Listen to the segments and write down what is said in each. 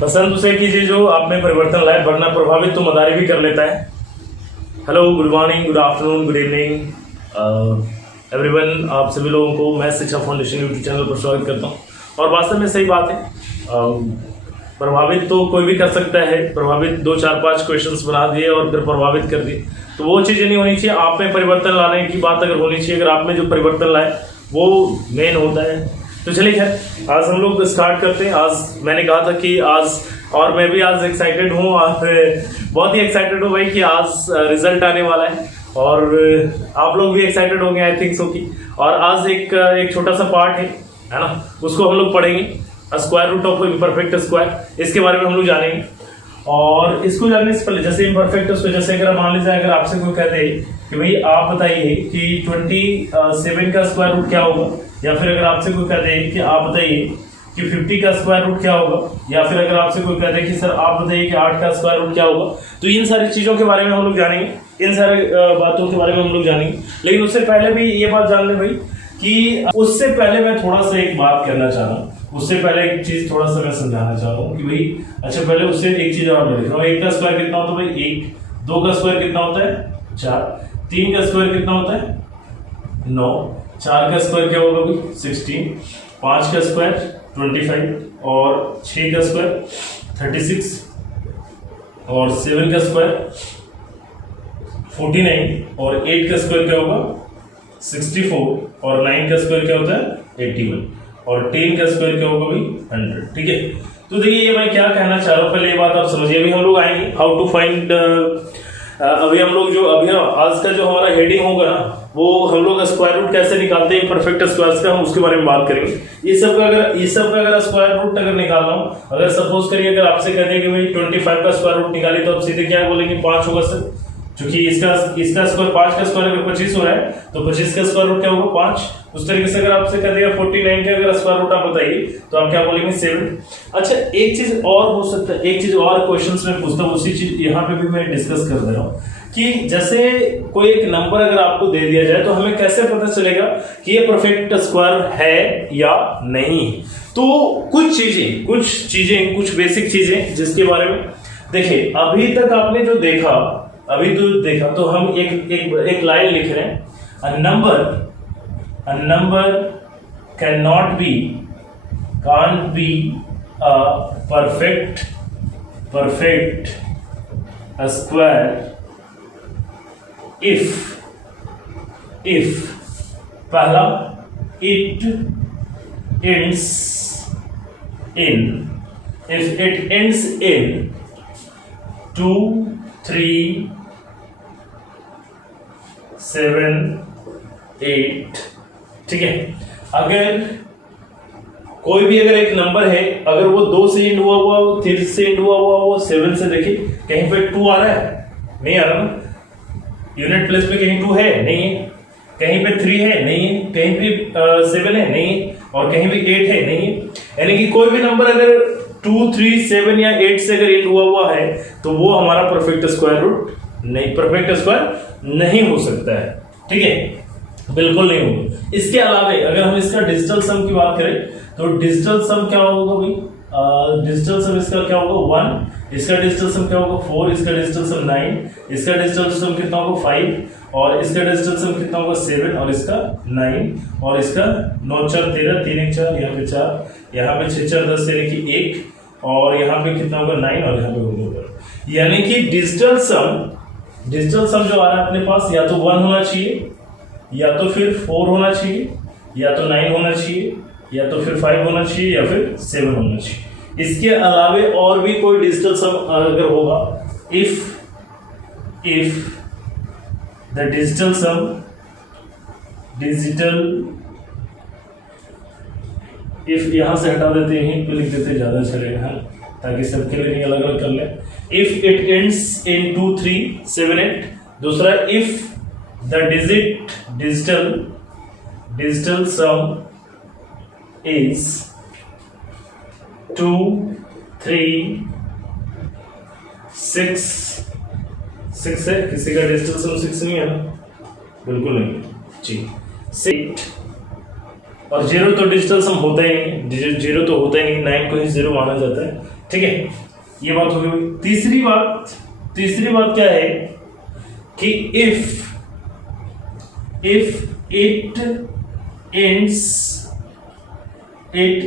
पसंद उसे कीजिए जो आप में परिवर्तन लाए, वरना प्रभावित तो मदारी भी कर लेता है। Hello, good morning, good afternoon, good evening everyone. आप सभी लोगों को मैं शिक्षा फाउंडेशन यूट्यूब चैनल पर स्वागत करता हूँ। और वास्तव में सही बात है, प्रभावित तो कोई भी कर सकता है। प्रभावित 2 4 5 क्वेश्चंस बना दिए और फिर प्रभावित कर दिए, तो वो चीज़ें नहीं होनी चाहिए। आप में परिवर्तन लाने की बात अगर होनी चाहिए, अगर आप में जो परिवर्तन लाए वो मेन होता है। तो चलिए खैर, आज हम लोग स्टार्ट करते हैं। आज मैंने कहा था कि आज, और मैं भी आज एक्साइटेड हूँ, बहुत ही एक्साइटेड हूँ भाई कि आज रिजल्ट आने वाला है और आप लोग भी एक्साइटेड होंगे आई थिंक सो की। और आज एक छोटा सा पार्ट है ना, उसको हम लोग पढ़ेंगे, square root of imperfect square. इसके बारे में हम लोग जानेंगे। और इसको जानने से पहले, जैसे इम्परफेक्ट उसको, जैसे अगर मान लीजिए अगर आपसे कोई कहते कि भाई आप बताइए कि 27 का स्क्वायर रूट क्या होगा, या फिर अगर आपसे कोई कहते कि आप बताइए कि 50 का स्क्वायर रूट क्या होगा, या फिर अगर आपसे कोई कहते कि सर आप बताइए कि 8 का स्क्वायर रूट क्या होगा, तो इन सारी चीज़ों के बारे में हम लोग जानेंगे, इन सारी बातों के बारे में हम लोग जानेंगे। लेकिन उससे पहले भी ये बात जान लें भाई कि उससे पहले मैं थोड़ा सा एक बात करना चाह रहा हूँ। उससे पहले एक चीज थोड़ा सा मैं समझाना चाह रहा हूँ कि भाई अच्छा, पहले उससे एक चीज और लिख रहा हूँ। 1 का स्क्वायर कितना होता है भाई 1, 2 का स्क्वायर कितना होता है 4, 3 का स्क्वायर कितना होता है 9, 4 का स्क्वायर क्या होगा भाई 16, 5 का स्क्वायर 25 और 6 का स्क्वायर 36 और 7 का स्क्वायर 49 और 8 का स्क्वायर क्या होगा 64 और 9 का स्क्वायर क्या होता है 81 और 10 का स्क्वायर क्या होगा भाई 100। ठीक है, तो देखिए ये मैं क्या कहना चाह रहा हूँ, पहले ये बात आप समझिए। अभी हम लोग आएंगे हाउ टू फाइंड, अभी हम लोग जो अभी आज का जो हमारा हेडिंग होगा ना, वो हम लोग स्क्वायर रूट कैसे निकालते हैं परफेक्ट स्क्वायर्स का, हम उसके बारे में बात करेंगे। ये सब का अगर स्क्वायर रूट अगर निकालना हो, अगर सपोज करिए अगर आपसे कहते हैं कि भाई 25 का स्क्वायर रूट निकालिए, तो आप सीधे क्या बोलेंगे 5 होगा सर, क्योंकि इसका स्क्वायर 5 का स्क्वायर अगर 25 हो रहा है तो 25 का स्क्वायर रूट क्या होगा 5। उस तरीके से अगर आपसे कह देगा 49 का अगर स्क्वायर रूट आप बताइए, तो आप क्या बोलेंगे 7। अच्छा, एक चीज और हो सकता है, एक चीज और क्वेश्चंस में पूछता हूँ, उसी चीज यहाँ पे भी मैं डिस्कस कर रहा हूँ कि जैसे कोई एक नंबर अगर आपको दे दिया जाए, तो हमें कैसे पता चलेगा कि ये परफेक्ट स्क्वायर है या नहीं। तो कुछ चीजें कुछ बेसिक चीजें जिसके बारे में देखिए, अभी तक आपने जो देखा, तो हम एक लाइन लिख रहे हैं, a number can't be a perfect square if पहला it ends in 2 3 7 8। ठीक है, अगर कोई भी अगर एक नंबर है, अगर वो 2 से एंड हुआ हुआ, 3 से एंड हुआ हुआ, वो 7 से, देखिए कहीं पे 2 आ रहा है, नहीं आ रहा ना, यूनिट प्लेस पे कहीं 2 है नहीं है, कहीं पे 3 है नहीं है, कहीं पे 7 है नहीं है, और कहीं भी 8 है नहीं है। यानी कि कोई भी नंबर अगर 2 3 7 या 8 से अगर एंड हुआ है, तो वो हमारा परफेक्ट स्क्वायर रूट नहीं, परफेक्ट स्क्वायर नहीं हो सकता है। ठीक है, बिल्कुल नहीं होगा। इसके अलावा अगर हम इसका डिजिटल सम की बात करें, तो डिजिटल सम क्या होगा भाई, डिजिटल सम इसका क्या होगा 1, इसका डिजिटल सम क्या होगा 4, इसका डिजिटल सम 9, इसका डिजिटल सम कितना होगा 5, और इसका डिजिटल सम कितना होगा 7, और इसका 9, और इसका 9 4 13, 3 1 4, यहाँ पे 4, यहाँ पे 6 4 10 यानी कि 1, और यहाँ पे कितना होगा 9, और यहाँ पे होगा, यानी कि डिजिटल सम जो आ रहा है अपने पास, या तो 1 होना चाहिए, या तो फिर 4 होना चाहिए, या तो 9 होना चाहिए, या तो फिर 5 होना चाहिए, या फिर 7 होना चाहिए। इसके अलावे और भी कोई डिजिटल सम अगर होगा, इफ द डिजिटल इफ यहां से हटा देते हैं, लिख देते ज्यादा चलेगा, ताकि सबके लिए अलग अलग कर ले। If it ends in 2 3 7 8। दूसरा, if the digital sum is 2 3 6 है, किसी का डिजिटल सम 6 नहीं है ना, बिल्कुल नहीं जी। 6 और जीरो तो डिजिटल सम होता ही नहीं, जीरो तो होता ही नहीं, 9 को ही जीरो माना जाता है। ठीक है, ये बात हो गई। तीसरी बात क्या है कि if it ends in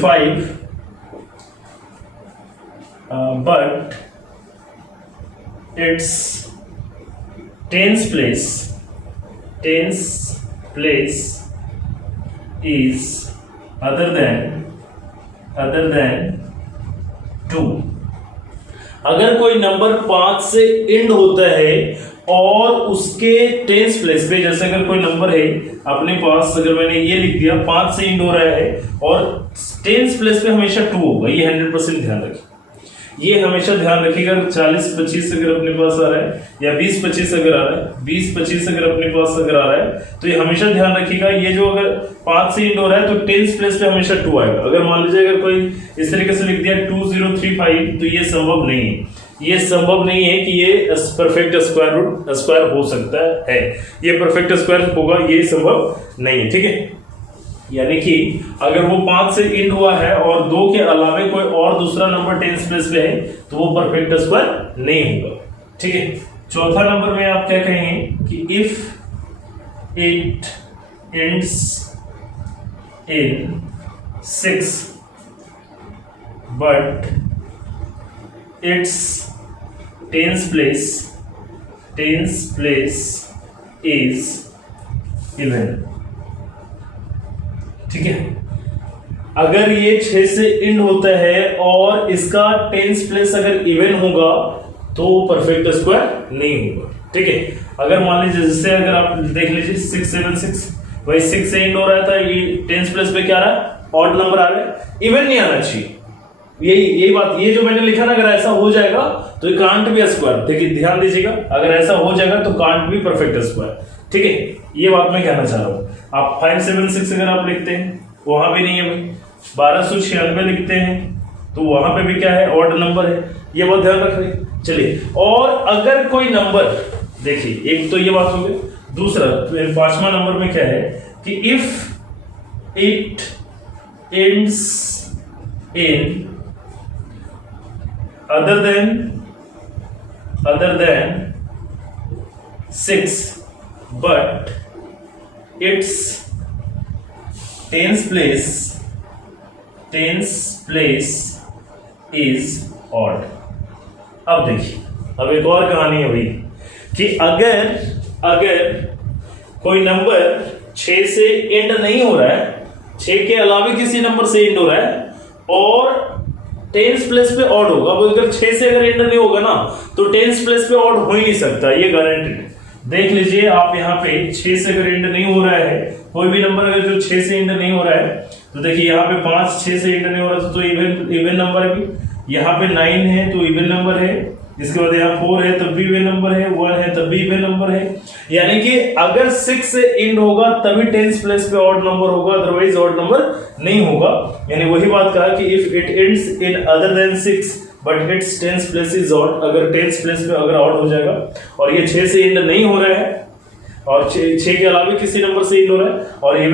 5, but its tens place is other than 2। अगर कोई नंबर 5 से इंड होता है और उसके टेंस प्लेस पे, जैसे अगर कोई नंबर है अपने पास, अगर मैंने ये लिख दिया 5 से इंड हो रहा है और टेंस प्लेस पे हमेशा 2 होगा, ये 100% ध्यान रखिए, ये हमेशा ध्यान रखिएगा। 40-25 अगर अपने पास आ रहा है या 20-25 अगर आ रहा है, 20-25 अगर अपने पास अगर आ रहा है, तो ये हमेशा ध्यान रखिएगा, ये जो अगर 5 से इंड हो रहा है तो टेंस प्लेस पे हमेशा 2 आएगा। अगर मान लीजिए अगर कोई इस तरीके से लिख दिया 2035, तो ये संभव नहीं है, ये संभव नहीं है कि ये परफेक्ट स्क्वायर हो सकता है, ये परफेक्ट स्क्वायर होगा, ये संभव नहीं है। ठीक है, यानी कि अगर वो 5 से इंड हुआ है और 2 के अलावे कोई और दूसरा नंबर टेंस प्लेस पे है तो वो परफेक्ट स्क्वायर नहीं होगा। ठीक है, चौथा नंबर में आप क्या कहेंगे कि if it ends in 6 but it's tens place is even. ठीक है, अगर ये 6 से इंड होता है और इसका टेंस प्लेस अगर इवन होगा तो परफेक्ट स्क्वायर नहीं होगा। ठीक है, अगर मान लीजिए जैसे अगर आप देख लीजिए 676, भाई 6 से इंड हो रहा था, ये टेंस प्लेस पे क्या आ रहा है, ऑड नंबर आ रहा है, इवन नहीं आना चाहिए। यही बात, ये जो मैंने लिखा ना, अगर ऐसा हो जाएगा तो ये कांट बी स्क्वायर। देखिए ध्यान दीजिएगा, अगर ऐसा हो जाएगा तो कांट बी परफेक्ट स्क्वायर। ठीक है, ये बात मैं कहना चाह रहा हूं। आप 576 अगर आप लिखते हैं वहां भी नहीं है भाई, 1296 लिखते हैं तो वहां पे भी क्या है, ऑड नंबर है, ये बात ध्यान रख रहे। चलिए, और अगर कोई नंबर, देखिए एक तो ये बात हो गई, दूसरा 5वां नंबर में क्या है कि if it ends in other than 6 but its tens place is odd। अब देखिए, अब एक और कहानी है भाई कि अगर कोई नंबर 6 से एंड नहीं हो रहा है, 6 के अलावा किसी नंबर से एंड हो रहा है और टेंस प्लेस पे ऑड होगा, अब अगर 6 से अगर एंड नहीं होगा ना तो टेंस प्लेस पे ऑड हो ही नहीं सकता, ये गारंटी। देख लीजिए आप यहाँ पे 6 से अगर एंड नहीं हो रहा है, कोई भी नंबर अगर जो 6 से एंड नहीं हो रहा है, तो देखिए यहाँ पे 5 6 से एंड नहीं हो रहा था तो इवन नंबर है भी, यहाँ पे 9 है तो इवन नंबर है, इसके बाद यहाँ 4 है तब भी इवन नंबर है, 1 है तब भी इवन नंबर है। यानी कि अगर 6 से एंड होगा तभी टेंस प्लेस पे ऑड नंबर होगा, अदरवाइज ऑड नंबर नहीं होगा। यानी वही बात कहा कि if it ends in other than 6 but it's tens place is odd, अगर टेंस प्लेस पे अगर ऑड हो जाएगा और ये 6 से एंड नहीं हो रहा है और 6 के अलावा किसी नंबर से एंड हो रहा है और ये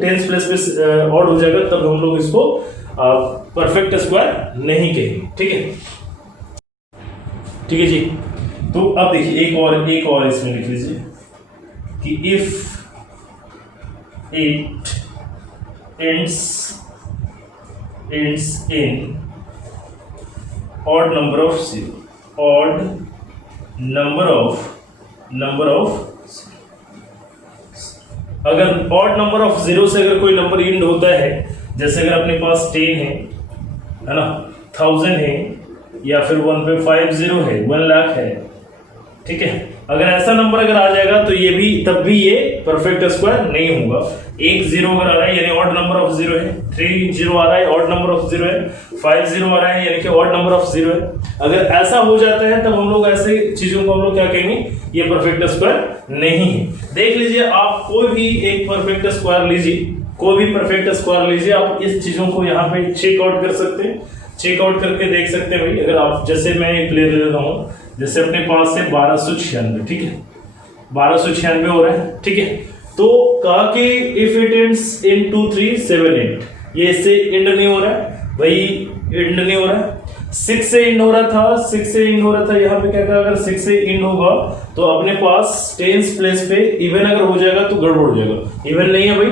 टेंस प्लेस पे ऑड हो जाएगा, तब हम लोग इसको परफेक्ट स्क्वायर नहीं कहेंगे। ठीक है, ठीक है जी। तो अब देखिए एक और इसमें लिख लीजिए कि if it ends in odd number of 0, odd number of अगर ऑड नंबर ऑफ 0 से अगर कोई नंबर एंड होता है, जैसे अगर अपने पास 10 है ना, 1000 है या फिर 1 पे 50 है, 1 लाख है। ठीक है, अगर ऐसा नंबर अगर आ जाएगा तो ये भी तब भी ये परफेक्ट स्क्वायर नहीं होगा। 1 0 अगर आ रहा है यानी ऑड नंबर ऑफ 0 है, 3 0 आ रहा है ऑड नंबर ऑफ 0 है, 5 0 आ रहा है यानी कि ऑड नंबर ऑफ 0 है। अगर ऐसा हो जाता है तब हम लोग ऐसे चीजों को हम लोग क्या कहेंगे, ये परफेक्ट स्क्वायर नहीं है। देख लीजिए आप कोई भी एक परफेक्ट स्क्वायर लीजिए, कोई भी परफेक्ट स्क्वायर लीजिए, आप इस चीजों को यहाँ पे चेक आउट कर सकते हैं। चेकआउट करके देख सकते हैं भाई। अगर आप जैसे मैं क्लियर ले रहा हूँ, जैसे अपने पास है 1296, ठीक है, 1296 हो रहा है, ठीक है। तो कहा कि इफ इट एंड्स इन 2378, ये इससे एंड नहीं हो रहा है भाई, एंड नहीं हो रहा है। 6 से एंड हो रहा था, 6 से एंड हो रहा था, यहाँ पे क्या था, अगर 6 से एंड होगा तो अपने पास 10th प्लेस पे इवन अगर हो जाएगा तो गड़बड़ हो जाएगा। इवन नहीं है भाई,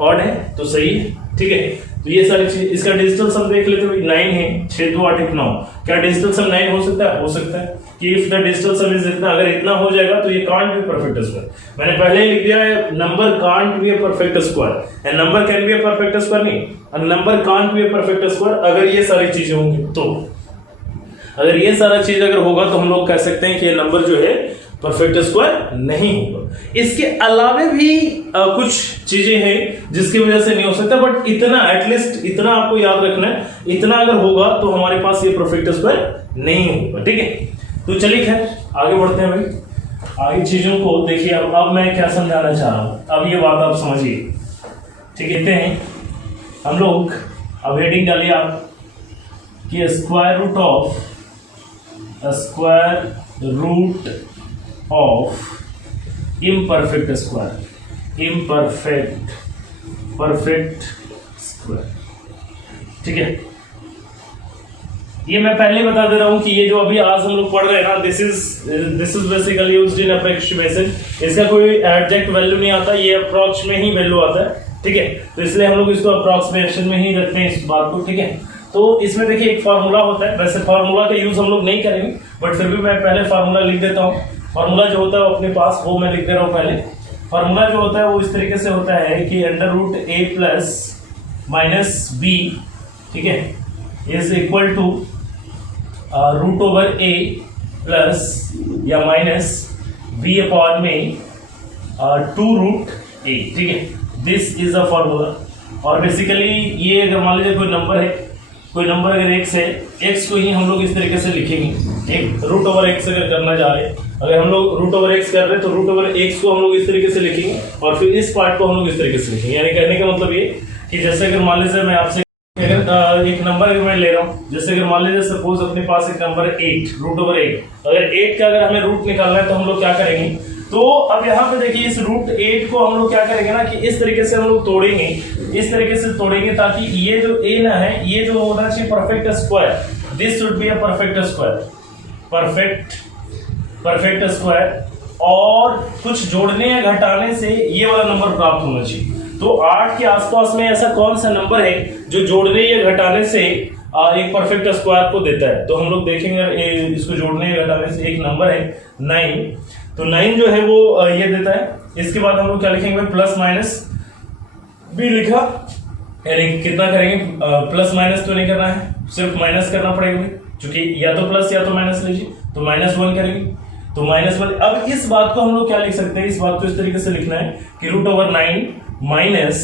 ऑड है तो सही है, ठीक है। तो ये सारी चीज, इसका डिजिटल सम देख लेते भाई, 9 है, 6 2 8 1 9। क्या डिजिटल सम 9 हो सकता है? हो सकता है कि if the digital some is इतना, अगर इतना हो जाएगा तो ये कांट बी परफेक्ट स्क्वायर। मैंने पहले ही लिख दिया है, number can't be a perfect square and number can be a perfect square नहीं, number can't be a perfect square अगर ये सारी चीजें होंगी तो। अगर ये सारा चीज अगर होगा तो हम लोग कह सकते हैं कि ये नंबर जो है परफेक्ट स्क्वायर नहीं होगा। इसके अलावे भी कुछ चीजें हैं जिसकी वजह से नहीं हो सकता, बट इतना एटलीस्ट इतना आपको याद रखना है, इतना अगर होगा तो हमारे पास ये परफेक्ट स्क्वायर नहीं होगा, ठीक है। तो चलिए खैर आगे बढ़ते हैं भाई, आगे चीजों को देखिए। अब मैं क्या समझाना चाह रहा हूं, अब ये बात आप समझिए, ठीक है। कहते हैं हम लोग, अब हेडिंग डालिए आप कि square root of imperfect square, perfect square, ठीक है। ये मैं पहले बता दे रहा हूं कि ये जो अभी आज हम लोग पढ़ रहे हैं ना, this is basically used in approximation. इसका कोई एग्जैक्ट वैल्यू नहीं आता, ये अप्रोक्स में ही वैल्यू आता है, ठीक है। तो इसलिए हम लोग इसको अप्रोक्सीमेशन में ही रखते हैं इस बात को, ठीक है। तो इसमें देखिए एक फार्मूला होता है, वैसे फार्मूला का यूज हम लोग नहीं करेंगे, बट फिर भी मैं पहले फार्मूला लिख देता हूँ। फार्मूला जो होता है अपने पास, वो मैं लिख दे रहा हूँ पहले। फार्मूला जो होता है वो इस तरीके से होता है कि under root A plus minus B, ठीक है, is equal to root over A plus या माइनस बी अपॉन में 2 रूट ए, ठीक है। This is a formula. और बेसिकली ये अगर मान लीजिए कोई नंबर है, कोई नंबर अगर x है, x को ही हम लोग इस तरीके से लिखेंगे, एक रूट ओवर x अगर करना चाह रहे हैं, अगर हम लोग रूट ओवर x कर रहे हैं तो रूट ओवर x को हम लोग इस तरीके से लिखेंगे और फिर इस पार्ट को हम लोग इस तरीके से लिखेंगे। यानी कहने का मतलब ये कि जैसे अगर मान लीजिए मैं आपसे अगर एक नंबर अगर मैं ले रहा हूँ, जैसे अगर मान लीजिए सपोज अपने पास एक नंबर 8, रूट ओवर 8, अगर 8 का अगर हमें रूट निकालना है तो हम लोग क्या करेंगे, तो अब यहाँ पे देखिए इस रूट 8 को हम लोग क्या करेंगे ना कि इस तरीके से हम लोग तोड़ेंगे, इस तरीके से तोड़ेंगे ताकि ये जो a ना है, ये जो होना चाहिए perfect square, this should be a perfect square, perfect square, और कुछ जोड़ने या घटाने से ये वाला नंबर प्राप्त होना चाहिए। तो 8 के आसपास में ऐसा कौन सा नंबर है जो जोड़ने या घटाने से एक परफेक्ट स्क्वायर को देता है? तो हम लोग देखेंगे इसको जोड़ने या घटाने से एक नंबर है 9, तो 9 जो है वो ये देता है। इसके बाद हम लोग क्या लिखेंगे, प्लस माइनस भी लिखा, यानी कितना करेंगे, प्लस माइनस तो नहीं करना है, सिर्फ माइनस करना पड़ेगा, क्योंकि या तो प्लस या तो माइनस लीजिए, तो -1 करेंगे, तो -1। अब इस बात को हम लोग क्या लिख सकते हैं, इस बात को इस तरीके से लिखना है कि रूट ओवर 9 माइनस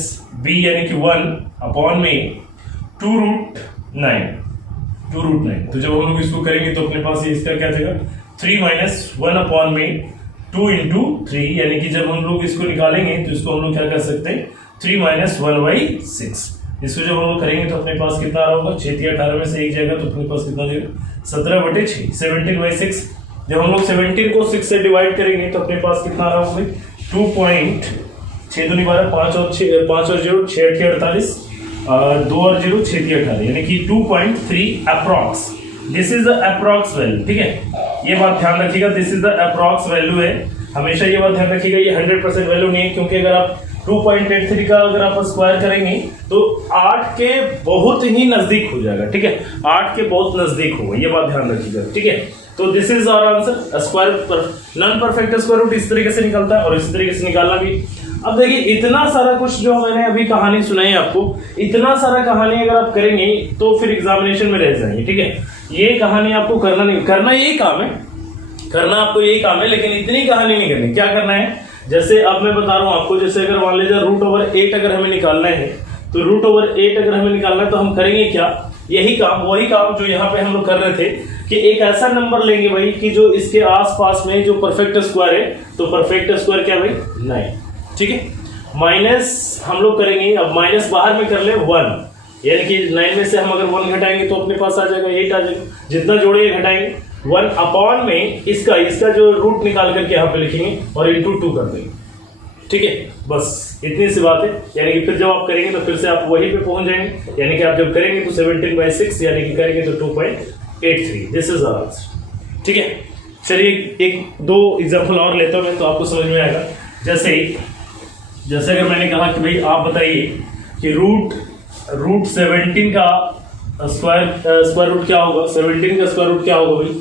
b यानी कि 1 अपॉन में 2 रूट 9। तो जब हम लोग इसको करेंगे तो अपने पास इसका क्या जाएगा, 3 माइनस 1 अपॉन में 2 इंटू 3, यानी कि जब हम लोग इसको निकालेंगे तो इसको हम लोग क्या कर सकते हैं, 3 माइनस 1/6। इसको जब हम लोग करेंगे तो अपने पास कितना आ रहा होगा, 6 × 18 में से एक जाएगा तो अपने पास कितना जाएगा, 17/6, 17/6। जब हम लोग 17 को 6 से डिवाइड करेंगे तो अपने पास कितना आ रहा होगा, 2.6 दूनी 12, 5 और 0 6 8 48, 2 और 0 6 3 18, यानी कि 2.3 approx. This is the approx value, ठीक है। ये बात ध्यान रखिएगा, this is the approx value है, हमेशा ये बात ध्यान रखिएगा, ये 100% वैल्यू नहीं है, क्योंकि अगर आप 2.83 का अगर आप स्क्वायर करेंगे तो 8 के बहुत ही नजदीक हो जाएगा, ठीक है, 8 के बहुत नजदीक होगा, ये बात ध्यान रखिएगा, ठीक है। तो this is our answer, square non perfect square root इस तरीके से निकलता है और इस तरीके से निकालना भी। अब देखिए इतना सारा कुछ जो मैंने अभी कहानी सुनाई आपको, इतना सारा कहानी अगर आप करेंगे तो फिर एग्जामिनेशन में रह जाएंगे, ठीक है। ये कहानी आपको करना नहीं, करना यही काम है, करना आपको यही काम है, लेकिन इतनी कहानी नहीं करनी। क्या करना है, जैसे अब मैं बता रहा हूं आपको, जैसे अगर मान लीजिए रूट ओवर 8 अगर हमें निकालना है, तो रूट ओवर 8 अगर हमें निकालना है तो हम करेंगे क्या, यही काम, वही काम जो यहाँ पे हम लोग कर रहे थे कि एक ऐसा नंबर लेंगे भाई कि जो इसके आसपास में जो परफेक्ट स्क्वायर है, तो परफेक्ट स्क्वायर क्या भाई 9, ठीक है। माइनस हम लोग करेंगे, अब माइनस बाहर में कर ले 1, यानी कि 9 में से हम अगर 1 घटाएंगे तो अपने पास आ जाएगा 8 आ जाएगा। जितना जोड़ेंगे घटाएंगे 1 अपॉन में इसका जो रूट निकाल करके यहाँ पे लिखेंगे और इंटू 2 कर देंगे। ठीक है, बस इतनी सी बात है। यानी कि फिर जब आप करेंगे तो फिर से आप वहीं पे पहुंच जाएंगे। यानी कि आप जब करेंगे तो 17/6 यानी कि करेंगे तो 2.83। This is answer. ठीक है, चलिए एक दो एग्जांपल और लेता हूं मैं, तो आपको समझ में आएगा। जैसे अगर मैंने कहा कि भाई आप बताइए कि रूट 17 का स्क्वायर रूट क्या होगा, 17 का स्क्वायर रूट क्या होगा भाई।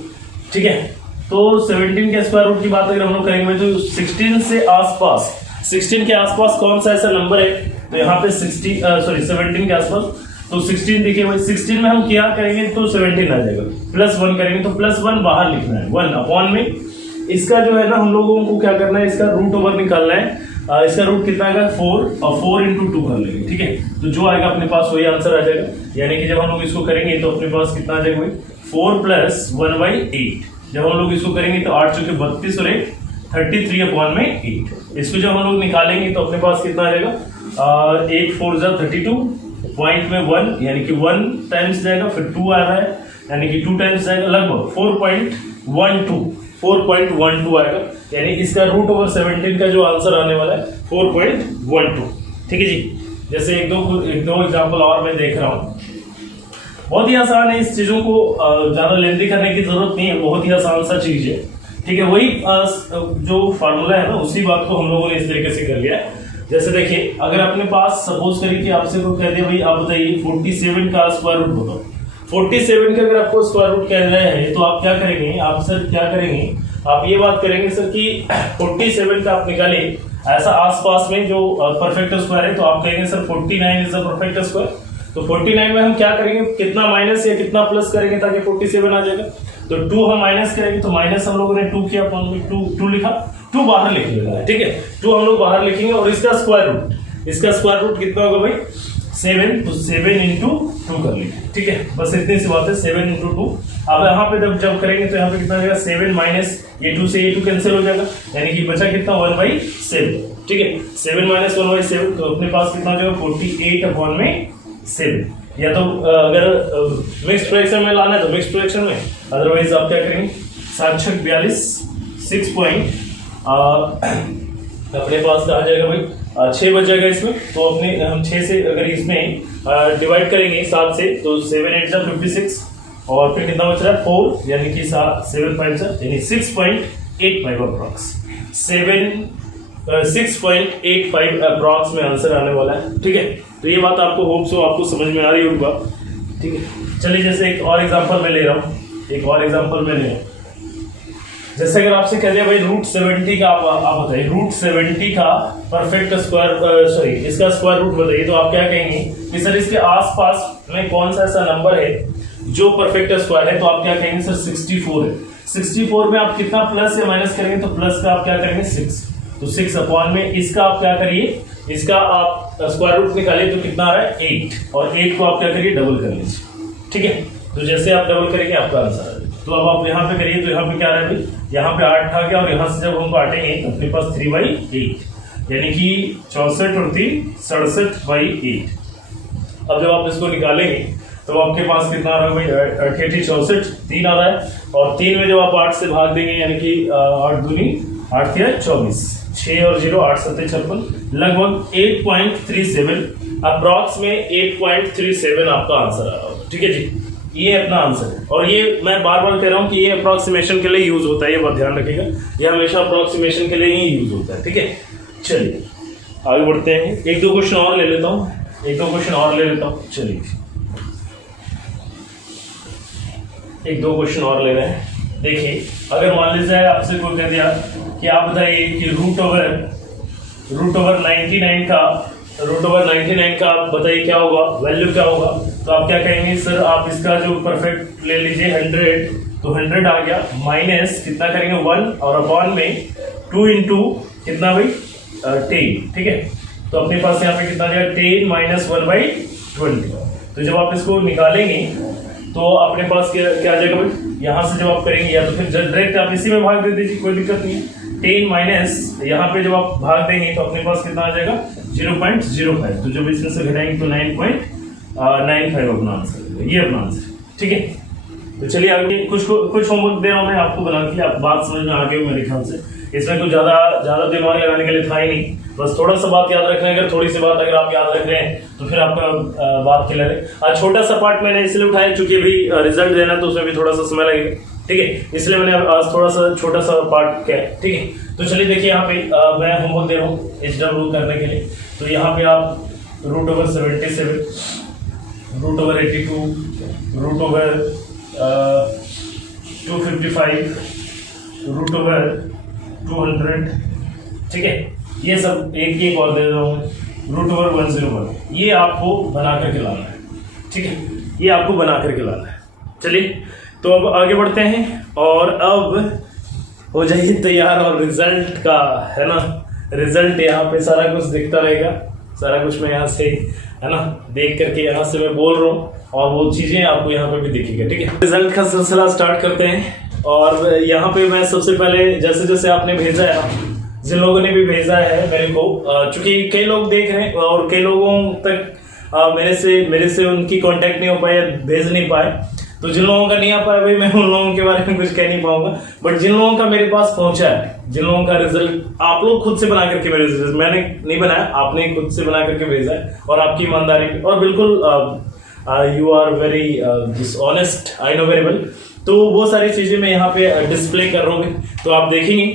ठीक है, तो 17 के स्क्वायर रूट की बात अगर हम लोग करेंगे तो 16 से आसपास, 16 के आसपास कौन सा ऐसा नंबर है, तो यहाँ पे 17 के आसपास, तो 16 देखिए भाई, 16 में हम क्या करेंगे तो 17 आ जाएगा, +1 करेंगे तो +1 बाहर लिखना है, 1 अपॉन में इसका जो है ना हम लोगों को क्या करना है, इसका रूट ओवर निकालना है। इसका रूट कितना आएगा 4 और 4 × 2 कर लेंगे। ठीक है, तो जो आएगा अपने पास वही आंसर आ जाएगा। यानी कि जब हम लोग इसको करेंगे तो अपने पास कितना आ जाएगा भाई 4 + 1/8। जब हम लोग इसको करेंगे तो 8 चौके 32 और 1 33/8। इसको जब हम लोग निकालेंगे तो अपने पास कितना आ जाएगा 8 4 = 32, पॉइंट में 1 यानी कि 1 टाइम्स जाएगा, फिर 2 आ रहा है यानी कि 2 टाइम्स जाएगा, लगभग 4.12 आएगा। यानी इसका रूट ओवर 17 का जो आंसर आने वाला है 4.12। ठीक है जी, जैसे एक दो एग्जाम्पल और मैं देख रहा हूँ। बहुत ही आसान है, इस चीजों को ज्यादा लेंथी करने की जरूरत नहीं है, बहुत ही आसान सा चीज है। ठीक है, वही जो फार्मूला है ना उसी बात को हम लोगों ने इस तरीके से कर लिया है। जैसे देखिए, अगर अपने पास सपोज करिए कि आपसे को कह दिया भाई आप बताइए 47 का स्क्वायर रूट बताओ। 47 का अगर आपको स्क्वायर रूट कह रहे हैं तो आप क्या करेंगे, आप सर क्या करेंगे, आप ये बात करेंगे सर कि 47 का आप निकालिए ऐसा आसपास में जो परफेक्ट स्क्वायर है, तो आप कहेंगे sir 49 is the perfect square. तो 49 में हम क्या करेंगे, कितना माइनस या कितना प्लस करेंगे ताकि 47 आ जाएगा। तो 2 हम माइनस करेंगे, तो माइनस हम लोगों ने 2 किया, 2 लिखा, 2 बाहर लिख लेना है। ठीक है, 2 हम लोग बाहर लिखेंगे और इसका स्क्वायर रूट कितना होगा भाई 7, तो 7 × 2 कर लेंगे। ठीक है, बस इतनी सी बात है, 7 × 2। अब यहाँ पे जब करेंगे तो यहाँ पे कितना जाएगा 7 माइनस ये 2 से ये 2 कैंसिल हो जाएगा, यानी कि बचा कितना 1/7। ठीक है, 7 - 1/7, तो अपने पास कितना जो 48/7। या तो अगर मिक्स्ड फ्रैक्शन में लाना है तो मिक्स्ड फ्रैक्शन में, अदरवाइज आप क्या करेंगे 7 × 6 = 42, 6 पॉइंट अपने पास आ जाएगा भाई 6 बच जाएगा इसमें। तो अपने हम 6 से अगर इसमें डिवाइड करेंगे 7 से, तो 7 × 8 = 56 और फिर कितना बच रहा है 4, यानी कि 7 5 यानी 6.85 अप्रॉक्स 6.85 अप्रॉक्स में आंसर आने वाला है। ठीक है, तो ये बात आपको होप सो आपको समझ में आ रही होगा। ठीक है, चलिए जैसे एक और एग्जांपल मैं ले रहा हूँ, जैसे अगर आपसे कह दिया भाई रूट 70 का आप बताइए रूट 70 का परफेक्ट स्क्वायर इसका स्क्वायर रूट बताइए, तो आप क्या कहेंगे कि सर इसके आसपास में कौन सा ऐसा नंबर है जो परफेक्ट स्क्वायर है, तो आप क्या कहेंगे सर 64 है। 64 में आप कितना प्लस या माइनस करेंगे, तो प्लस का आप क्या करेंगे 6, तो 6 अपॉन में इसका आप क्या करिए, इसका आप स्क्वायर रूट निकालिए तो कितना आ रहा है 8, और 8 को आप क्या करिए डबल कर लीजिए। ठीक है, तो जैसे आप डबल करेंगे आपका आंसर आ जाएगा। तो अब आप यहाँ पे करिए, तो यहाँ पे क्या रहा है, यहाँ पे 8 था क्या, और यहाँ से जब हम काटेंगे तो अपने पास 3/8 यानी कि 64 और 3 67/8। अब जब आप इसको निकालेंगे तो आपके पास कितना आ रहा है भाई 88 64 3 आ रहा है, और 3 में जब आप 8 से भाग देंगे यानी कि 8 दूनी 8 या 24, 6 और 0 8 7 56, लगभग 8.37 अप्रॉक्स में 8.37 आपका आंसर आ रहा होगा। ठीक है जी, ये अपना आंसर है। और ये मैं बार बार कह रहा हूँ कि ये अप्रोक्सीमेशन के लिए यूज होता है, ये बात ध्यान रखिएगा, ये हमेशा अप्रोक्सीमेशन के लिए ही यूज होता है। ठीक है, चलिए आगे बढ़ते हैं, एक दो क्वेश्चन और ले लेता हूँ। चलिए एक दो क्वेश्चन और ले रहे हैं। देखिए, अगर मान लीजिए आपसे कोई कह दिया कि आप बताइए कि रूट ओवर 99 का बताइए क्या होगा, वैल्यू क्या होगा, तो आप क्या कहेंगे सर, आप इसका जो परफेक्ट ले लीजिए 100, तो 100 आ गया, माइनस कितना करेंगे 1 और अपॉन में 2 × कितना भाई 10। ठीक है, तो अपने पास यहाँ पे कितना आ जाएगा 10 - 1/20। तो जब आप इसको निकालेंगे तो अपने पास क्या आ जाएगा भाई, यहाँ से जब आप करेंगे या तो फिर डायरेक्ट आप इसी में भाग दे दीजिए, कोई दिक्कत नहीं। 10 माइनस यहाँ पे जब आप भाग देंगे तो अपने पास कितना आ जाएगा 0.05, तो जब इसमें से घटाएंगे तो 95 अपना आंसर, ये अपना आंसर। ठीक है, तो चलिए आगे कुछ होमवर्क दे रहा हूँ मैं आपको बना के, आप बात समझ में आ गई मेरे ख्याल से। इसमें कुछ ज़्यादा दिमाग लगाने के लिए था ही नहीं, बस थोड़ा सा बात याद रखना है। अगर थोड़ी सी बात अगर आप याद रख रहे हैं तो फिर आपका बात क्लियर है। आज छोटा सा पार्ट मैंने इसलिए उठाया क्योंकि अभी रिजल्ट देना तो उसमें भी थोड़ा सा समय लगेगा। ठीक है, इसलिए मैंने आज थोड़ा सा छोटा सा पार्ट किया है। ठीक है, तो चलिए देखिए यहाँ पे मैं होमवर्क दे रहा हूँ HW करने के लिए। तो यहाँ पे आप √77, √82, √255, √200, ठीक है, ये सब एक और दे रहा हूँ, √101, ये आपको बना करके लाना है। ठीक है, ये आपको बना करके लाना है। चलिए तो अब आगे बढ़ते हैं और अब हो जाइए तैयार। और रिजल्ट का है ना, रिजल्ट यहाँ पे सारा कुछ दिखता रहेगा, सारा कुछ मैं यहाँ से है ना देख करके यहाँ से मैं बोल रहा हूँ और वो चीज़ें आपको यहाँ पे भी दिखेगा। ठीक है, रिजल्ट का सिलसिला स्टार्ट करते हैं। और यहाँ पे मैं सबसे पहले जैसे जैसे आपने भेजा है, जिन लोगों ने भी भेजा है मेरे को, चूंकि कई लोग देख रहे हैं और कई लोगों तक मेरे से उनकी कांटेक्ट नहीं हो पाया, भेज नहीं पाए। तो जिन लोगों का नहीं आ पाया भाई, मैं उन लोगों के बारे में कुछ कह नहीं पाऊंगा, बट जिन लोगों का मेरे पास पहुंचा है, जिन लोगों का रिजल्ट आप लोग खुद से बना करके मेरे रिजल्ट, मैंने नहीं बनाया, आपने खुद से बना करके भेजा है और आपकी ईमानदारी और बिल्कुल you are very honest, I know very well. तो वो सारी चीजें मैं यहाँ पे डिस्प्ले कर रहा हूँ, तो आप देखेंगे।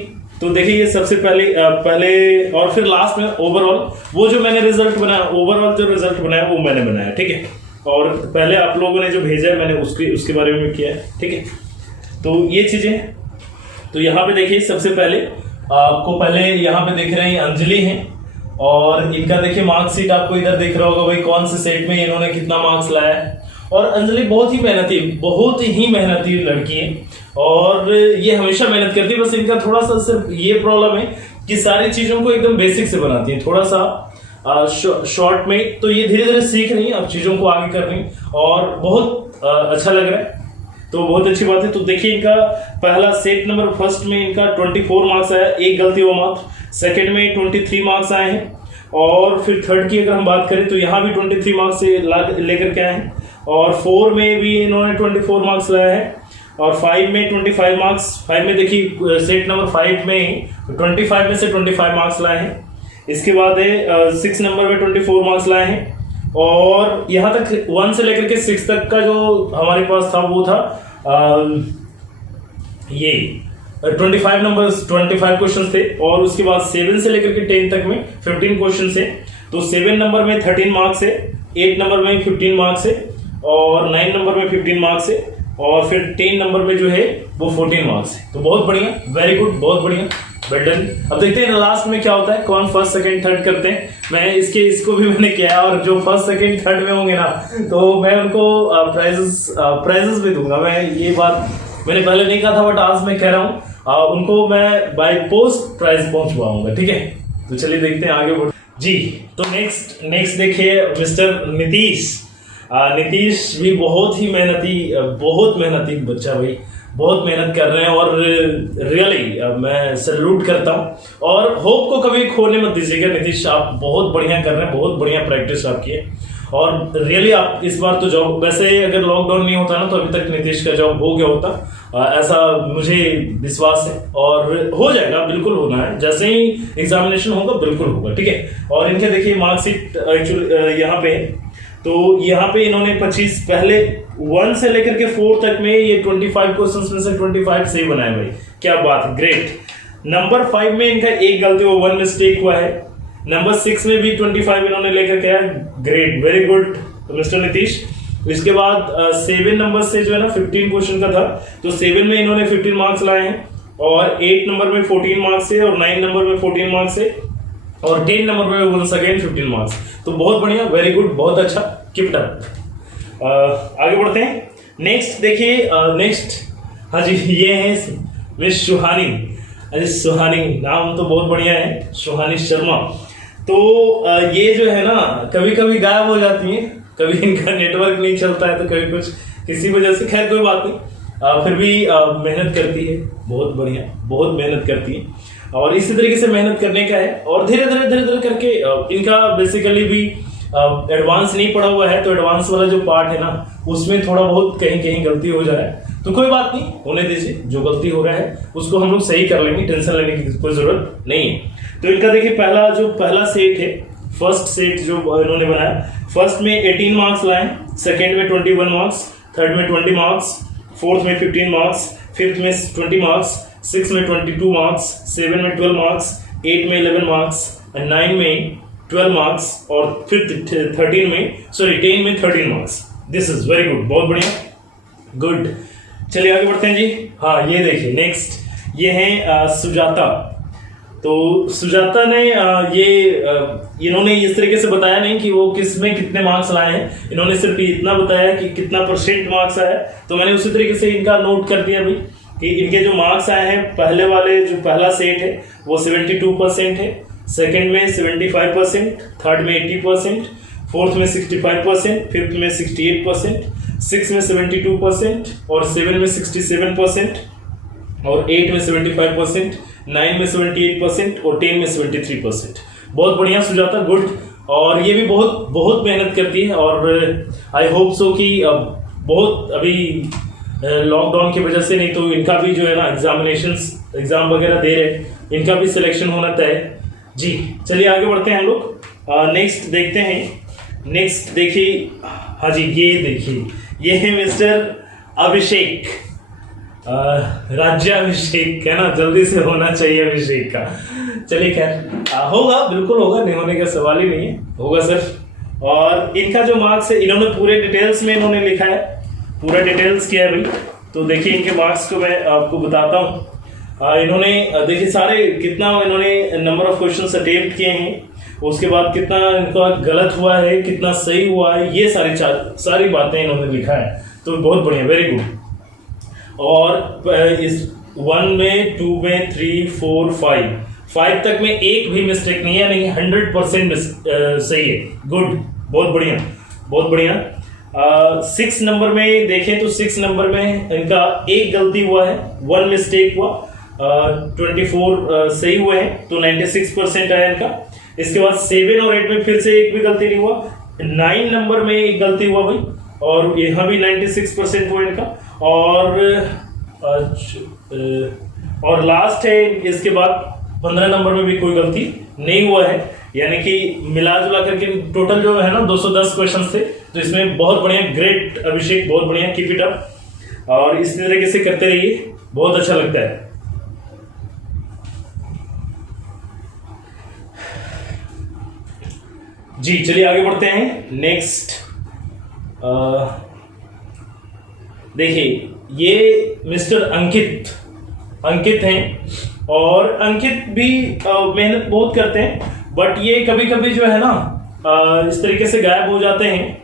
तो देखिए ये सबसे पहले और फिर लास्ट में ओवरऑल वो जो मैंने रिजल्ट बनाया, ओवरऑल जो रिजल्ट बनाया वो मैंने बनाया। ठीक है, और पहले आप लोगों ने जो भेजा है मैंने उसके बारे में किया है। ठीक है, तो ये चीजें, तो यहाँ पे देखिए सबसे पहले आपको पहले यहाँ पे देख रहे हैं अंजलि हैं और इनका देखिए मार्कशीट आपको इधर दिख रहा होगा भाई, कौन से सेट में इन्होंने कितना मार्क्स लाया है। और अंजलि बहुत ही मेहनती लड़की है और ये हमेशा मेहनत करती है। बस इनका थोड़ा सा सिर्फ ये प्रॉब्लम है कि सारी चीजों को एकदम बेसिक से बनाती है, थोड़ा सा शॉर्ट में। तो ये धीरे धीरे सीख रही है अब चीजों को आगे कर रही और बहुत अच्छा लग रहा है, तो बहुत अच्छी बात है। तो देखिए इनका पहला सेट नंबर फर्स्ट में इनका 24 मार्क्स आया, एक गलती हुआ मात्र। सेकंड में 23 मार्क्स आए हैं और फिर थर्ड की अगर हम बात करें तो यहाँ भी 23 मार्क्स से लेकर के आए हैं। और 4 में भी इन्होंने 24 मार्क्स लाया है और 5 में 25 मार्क्स। 5 में देखिए सेट नंबर 5 में 25 में से 25 मार्क्स लाए हैं। इसके बाद है 6 नंबर में 24 मार्क्स लाए हैं और यहाँ तक 1 से लेकर के 6 तक का जो हमारे पास था वो था ये 25 नंबर्स, 25 क्वेश्चन थे। और उसके बाद 7 से लेकर के 10 तक में 15 क्वेश्चन है। तो 7 नंबर में 13 मार्क्स है, 8 नंबर में 15 मार्क्स है और 9 नंबर में 15 मार्क्स है और फिर 10 नंबर में जो है वो 14 मार्क्स है। तो बहुत बढ़िया, वेरी गुड, बहुत बढ़िया, वेल डन। अब देखते हैं लास्ट में क्या होता है, कौन फर्स्ट सेकंड थर्ड करते हैं। मैं इसको भी मैंने किया है और जो फर्स्ट सेकंड थर्ड में होंगे ना तो मैं उनको प्राइजेस भी दूंगा। मैं ये बात मैंने पहले नहीं कहा था बट आज मैं कह रहा हूँ, उनको मैं बाय पोस्ट प्राइज पहुंचवाऊंगा। ठीक है, तो चलिए देखते हैं आगे बढ़ जी। तो नेक्स्ट देखिए मिस्टर नीतीश। नीतीश भी बहुत मेहनती बच्चा भाई, बहुत मेहनत कर रहे हैं और रियली मैं सैल्यूट करता हूं। और होप को कभी खोने मत दीजिएगा नीतीश, आप बहुत बढ़िया कर रहे हैं, बहुत बढ़िया प्रैक्टिस आपकी है और रियली आप इस बार तो जॉब, वैसे अगर लॉकडाउन नहीं होता ना तो अभी तक नीतीश का जॉब हो गया होता, ऐसा मुझे विश्वास है और हो जाएगा, बिल्कुल होना है। जैसे ही एग्जामिनेशन होगा बिल्कुल होगा। ठीक है, और इनके देखिए मार्कशीट एक्चुअली यहाँ पे, तो यहाँ पे इन्होंने 25 पहले 1 से लेकर के 4 तक में ये 25 क्वेश्चंस में से 25 सही बनाए भाई, क्या बात है, ग्रेट। नंबर 5 में इनका एक गलती हुआ, 1 मिस्टेक हुआ है। नंबर 6 में भी 25 इन्होंने लेकर के आया, great, very good mister Nitish. इसके बाद 7 नंबर से जो है ना 15 क्वेश्चन का था, तो 7 में इन्होंने 15 मार्क्स लाए हैं और 8 नंबर में 14 मार्क्स है और 9 नंबर में 14 मार्क्स है और 10 नंबर में वंस अगेन 15 मार्क्स। तो बहुत बढ़िया, वेरी गुड, बहुत अच्छा, कीप इट अप। आगे बढ़ते हैं। नेक्स्ट देखिए, नेक्स्ट, हाँ जी, ये है मिस सुहानी। अरे सुहानी नाम तो बहुत बढ़िया है, सुहानी शर्मा। तो ये जो है ना कभी कभी गायब हो जाती हैं, कभी इनका नेटवर्क नहीं चलता है तो कभी कुछ किसी वजह से, खैर कोई बात नहीं, फिर भी मेहनत करती है, बहुत बढ़िया, बहुत मेहनत करती है और इसी तरीके से मेहनत करने का है। और धीरे धीरे करके इनका बेसिकली भी एडवांस नहीं पढ़ा हुआ है तो एडवांस वाला जो पार्ट है ना उसमें थोड़ा बहुत कहीं कहीं गलती हो जाए तो कोई बात नहीं, होने दीजिए। जो गलती हो रहा है उसको हम लोग सही कर लेंगे, टेंशन लेने की कोई जरूरत नहीं है। तो इनका देखिए पहला सेट है, फर्स्ट सेट जो इन्होंने बनाया, फर्स्ट में 18 मार्क्स लाए, सेकेंड में 21 मार्क्स, थर्ड में 20 मार्क्स, फोर्थ में 15 मार्क्स, फिफ्थ में 20 मार्क्स, सिक्स में 22 मार्क्स, सेवन में 12 मार्क्स, 8 में 11 मार्क्स, 9 में 12 मार्क्स और फिर 10 में 13 marks. This is very good, बहुत बढ़िया, गुड। चलिए आगे बढ़ते हैं जी। हाँ ये देखिए नेक्स्ट, ये है सुजाता। तो सुजाता ने इन्होंने इस तरीके से बताया नहीं कि वो किस में कितने मार्क्स लाए हैं, इन्होंने सिर्फ इतना बताया कि कितना % मार्क्स आया। तो मैंने उसी तरीके से इनका नोट कर दिया भाई कि इनके जो मार्क्स आए हैं पहले वाले जो पहला सेट है वो 72% है, सेकंड में 75%, थर्ड में 80%, फोर्थ में 65%, फिफ्थ में 68%, सिक्स में 72% और सेवन में 67% और 8 में 75%, 9 में 78% और 10 में 73%। बहुत बढ़िया सुजाता, गुड। और ये भी बहुत बहुत मेहनत करती है और आई होप सो कि बहुत अभी लॉकडाउन की वजह से, नहीं तो इनका भी जो है ना एग्जाम वगैरह दे रहे, इनका भी सिलेक्शन होना तय जी। चलिए आगे बढ़ते हैं हम लोग, नेक्स्ट देखते हैं। नेक्स्ट देखिए, हाँ जी ये देखिए, ये है मिस्टर अभिषेक, राज्याभिषेक है ना, जल्दी से होना चाहिए अभिषेक का। चलिए खैर होगा, बिल्कुल होगा, नहीं होने का सवाल ही नहीं है, होगा सर। और इनका जो मार्क्स है इन्होंने पूरे डिटेल्स में इन्होंने लिखा है, पूरा डिटेल्स किया है भाई। तो देखिए इनके मार्क्स को मैं आपको बताता हूँ। इन्होंने देखिए सारे कितना इन्होंने नंबर ऑफ क्वेश्चंस अटेम्प्ट किए हैं, उसके बाद कितना इनका गलत हुआ है, कितना सही हुआ है, ये सारी बातें इन्होंने लिखा है। तो बहुत बढ़िया, वेरी गुड। और इस 1 में 2 में 3 4 5 तक में एक भी मिस्टेक नहीं है, नहीं 100% सही है, गुड, बहुत बढ़िया, बहुत बढ़िया। 6 नंबर में देखें तो 6 नंबर में इनका एक गलती हुआ है, 1 मिस्टेक हुआ, 24 सही हुए हैं, तो 96% आया इनका। इसके बाद 7 और 8 में फिर से एक भी गलती नहीं हुआ, 9 नंबर में एक गलती हुआ भाई, और यहाँ भी 96% हुआ इनका। और लास्ट है इसके बाद 15 नंबर में भी कोई गलती नहीं हुआ है, यानी कि मिला जुला करके टोटल जो है ना 210 क्वेश्चन थे। तो इसमें बहुत बढ़िया, ग्रेट अभिषेक, बहुत बढ़िया, कीप इट अप, और इस तरीके से करते रहिए, बहुत अच्छा लगता है। जी चलिए आगे बढ़ते हैं। नेक्स्ट देखिए, ये मिस्टर अंकित हैं, और अंकित भी मेहनत बहुत करते हैं, बट ये कभी कभी जो है ना इस तरीके से गायब हो जाते हैं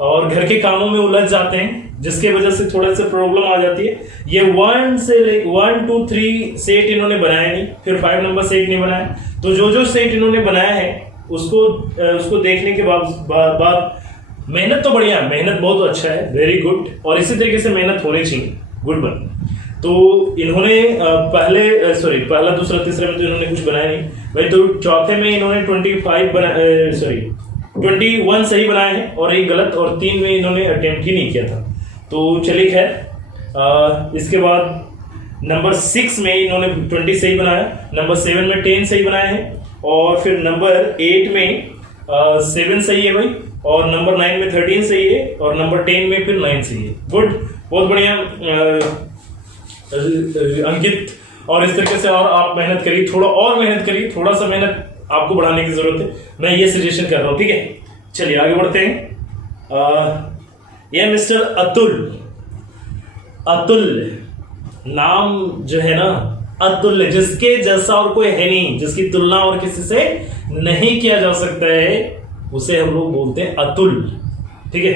और घर के कामों में उलझ जाते हैं, जिसके वजह से थोड़ा सा प्रॉब्लम आ जाती है। ये 1 2 3 सेट इन्होंने बनाया नहीं, फिर 5 नंबर सेट नहीं बनाया। तो जो सेट इन्होंने बनाया है उसको देखने के बाद मेहनत तो बढ़िया है, मेहनत बहुत अच्छा है, वेरी गुड, और इसी तरीके से मेहनत होनी चाहिए, गुड वन। तो इन्होंने पहला दूसरा तीसरे में तो इन्होंने कुछ बनाया नहीं भाई। तो चौथे में इन्होंने 21 सही बनाया है और एक गलत, और 3 में इन्होंने अटेम्प्ट ही नहीं किया था। तो चलिए खैर, इसके बाद नंबर 6 में इन्होंने 20 सही बनाया, नंबर 7 में 10 सही बनाया है, और फिर नंबर 8 में 7 सही है भाई, और नंबर 9 में 13 सही है, और नंबर 10 में फिर 9 सही है, गुड, बहुत बढ़िया अंकित। और इस तरीके से और आप मेहनत करिए, थोड़ा और मेहनत करिए, थोड़ा सा मेहनत आपको बढ़ाने की जरूरत है, मैं ये सजेशन कर रहा हूँ, ठीक है। चलिए आगे बढ़ते हैं। ये मिस्टर अतुल नाम जो है ना, अतुल्य, जिसके जैसा और कोई है नहीं, जिसकी तुलना और किसी से नहीं किया जा सकता है, उसे हम लोग बोलते हैं अतुल, ठीक है।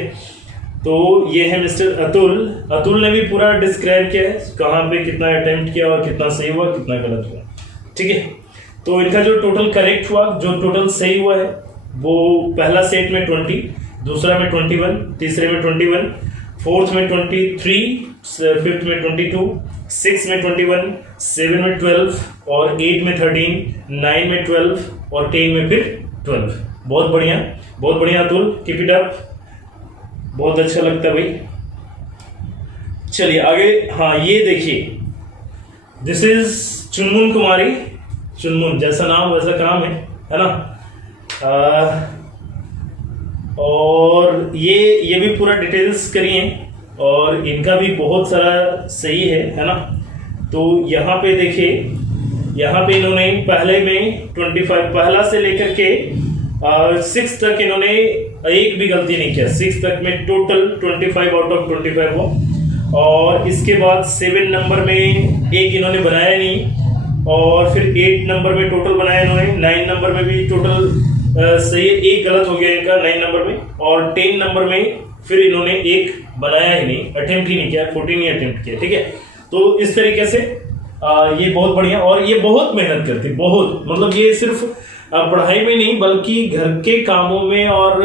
तो ये है मिस्टर अतुल ने भी पूरा डिस्क्राइब किया है, कहाँ पे कितना अटेम्प्ट किया और कितना सही हुआ, कितना गलत हुआ, ठीक है। तो इनका जो टोटल करेक्ट हुआ, जो टोटल सही हुआ है, वो पहला सेट में 20, दूसरा में 21, तीसरे में 21, फोर्थ में 23, फिफ्थ में 22, 6 में 21, 7 में 12 और 8 में 13, 9 में 12 और 10 में फिर 12। बहुत बढ़िया, बहुत बढ़िया अतुल, कीप इट अप, बहुत अच्छा लगता है भाई। चलिए आगे। हाँ ये देखिए, दिस इज चुनमुन कुमारी। चुनमुन जैसा नाम वैसा काम है ना। और ये भी पूरा डिटेल्स करिए, और इनका भी बहुत सारा सही है ना। तो यहाँ पे देखिए, यहाँ पे इन्होंने पहले में 25 पहला से लेकर के 6 तक इन्होंने एक भी गलती नहीं किया। 6 तक में टोटल 25 आउट ऑफ 25 हो। और इसके बाद 7 नंबर में एक इन्होंने बनाया नहीं, और फिर 8 नंबर में टोटल बनाया इन्होंने। 9 नंबर में भी टोटल सही है, एक गलत हो गया इनका 9 नंबर में। और 10 नंबर में फिर इन्होंने एक बनाया ही नहीं, अटेम्प्ट ही नहीं किया, 14 ही अटेम्प्ट किया, ठीक है। तो इस तरीके से ये बहुत बढ़िया। और ये बहुत मेहनत करती, बहुत, मतलब ये सिर्फ पढ़ाई में नहीं बल्कि घर के कामों में और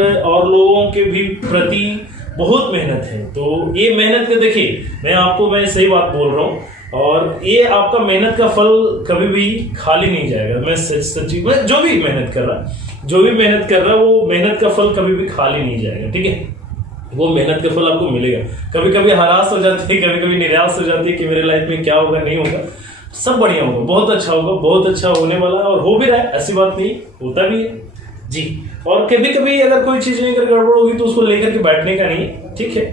लोगों के भी प्रति बहुत मेहनत है। तो ये मेहनत का देखिए, मैं सही बात बोल रहा हूँ, और ये आपका मेहनत का फल कभी भी खाली नहीं जाएगा। मैं सच्ची जो भी मेहनत कर रहा है वो मेहनत का फल कभी भी खाली नहीं जाएगा, ठीक है। वो मेहनत का फल आपको मिलेगा। कभी कभी हरास हो जाती है, कभी कभी निराश हो जाती है कि मेरे लाइफ में क्या होगा, नहीं होगा, सब बढ़िया होगा, बहुत अच्छा होगा, बहुत अच्छा होने वाला है, और हो भी रहा है, ऐसी बात नहीं, होता भी है जी। और कभी कभी अगर कोई चीज़ लेकर गड़बड़ होगी तो उसको लेकर के बैठने का नहीं, ठीक है,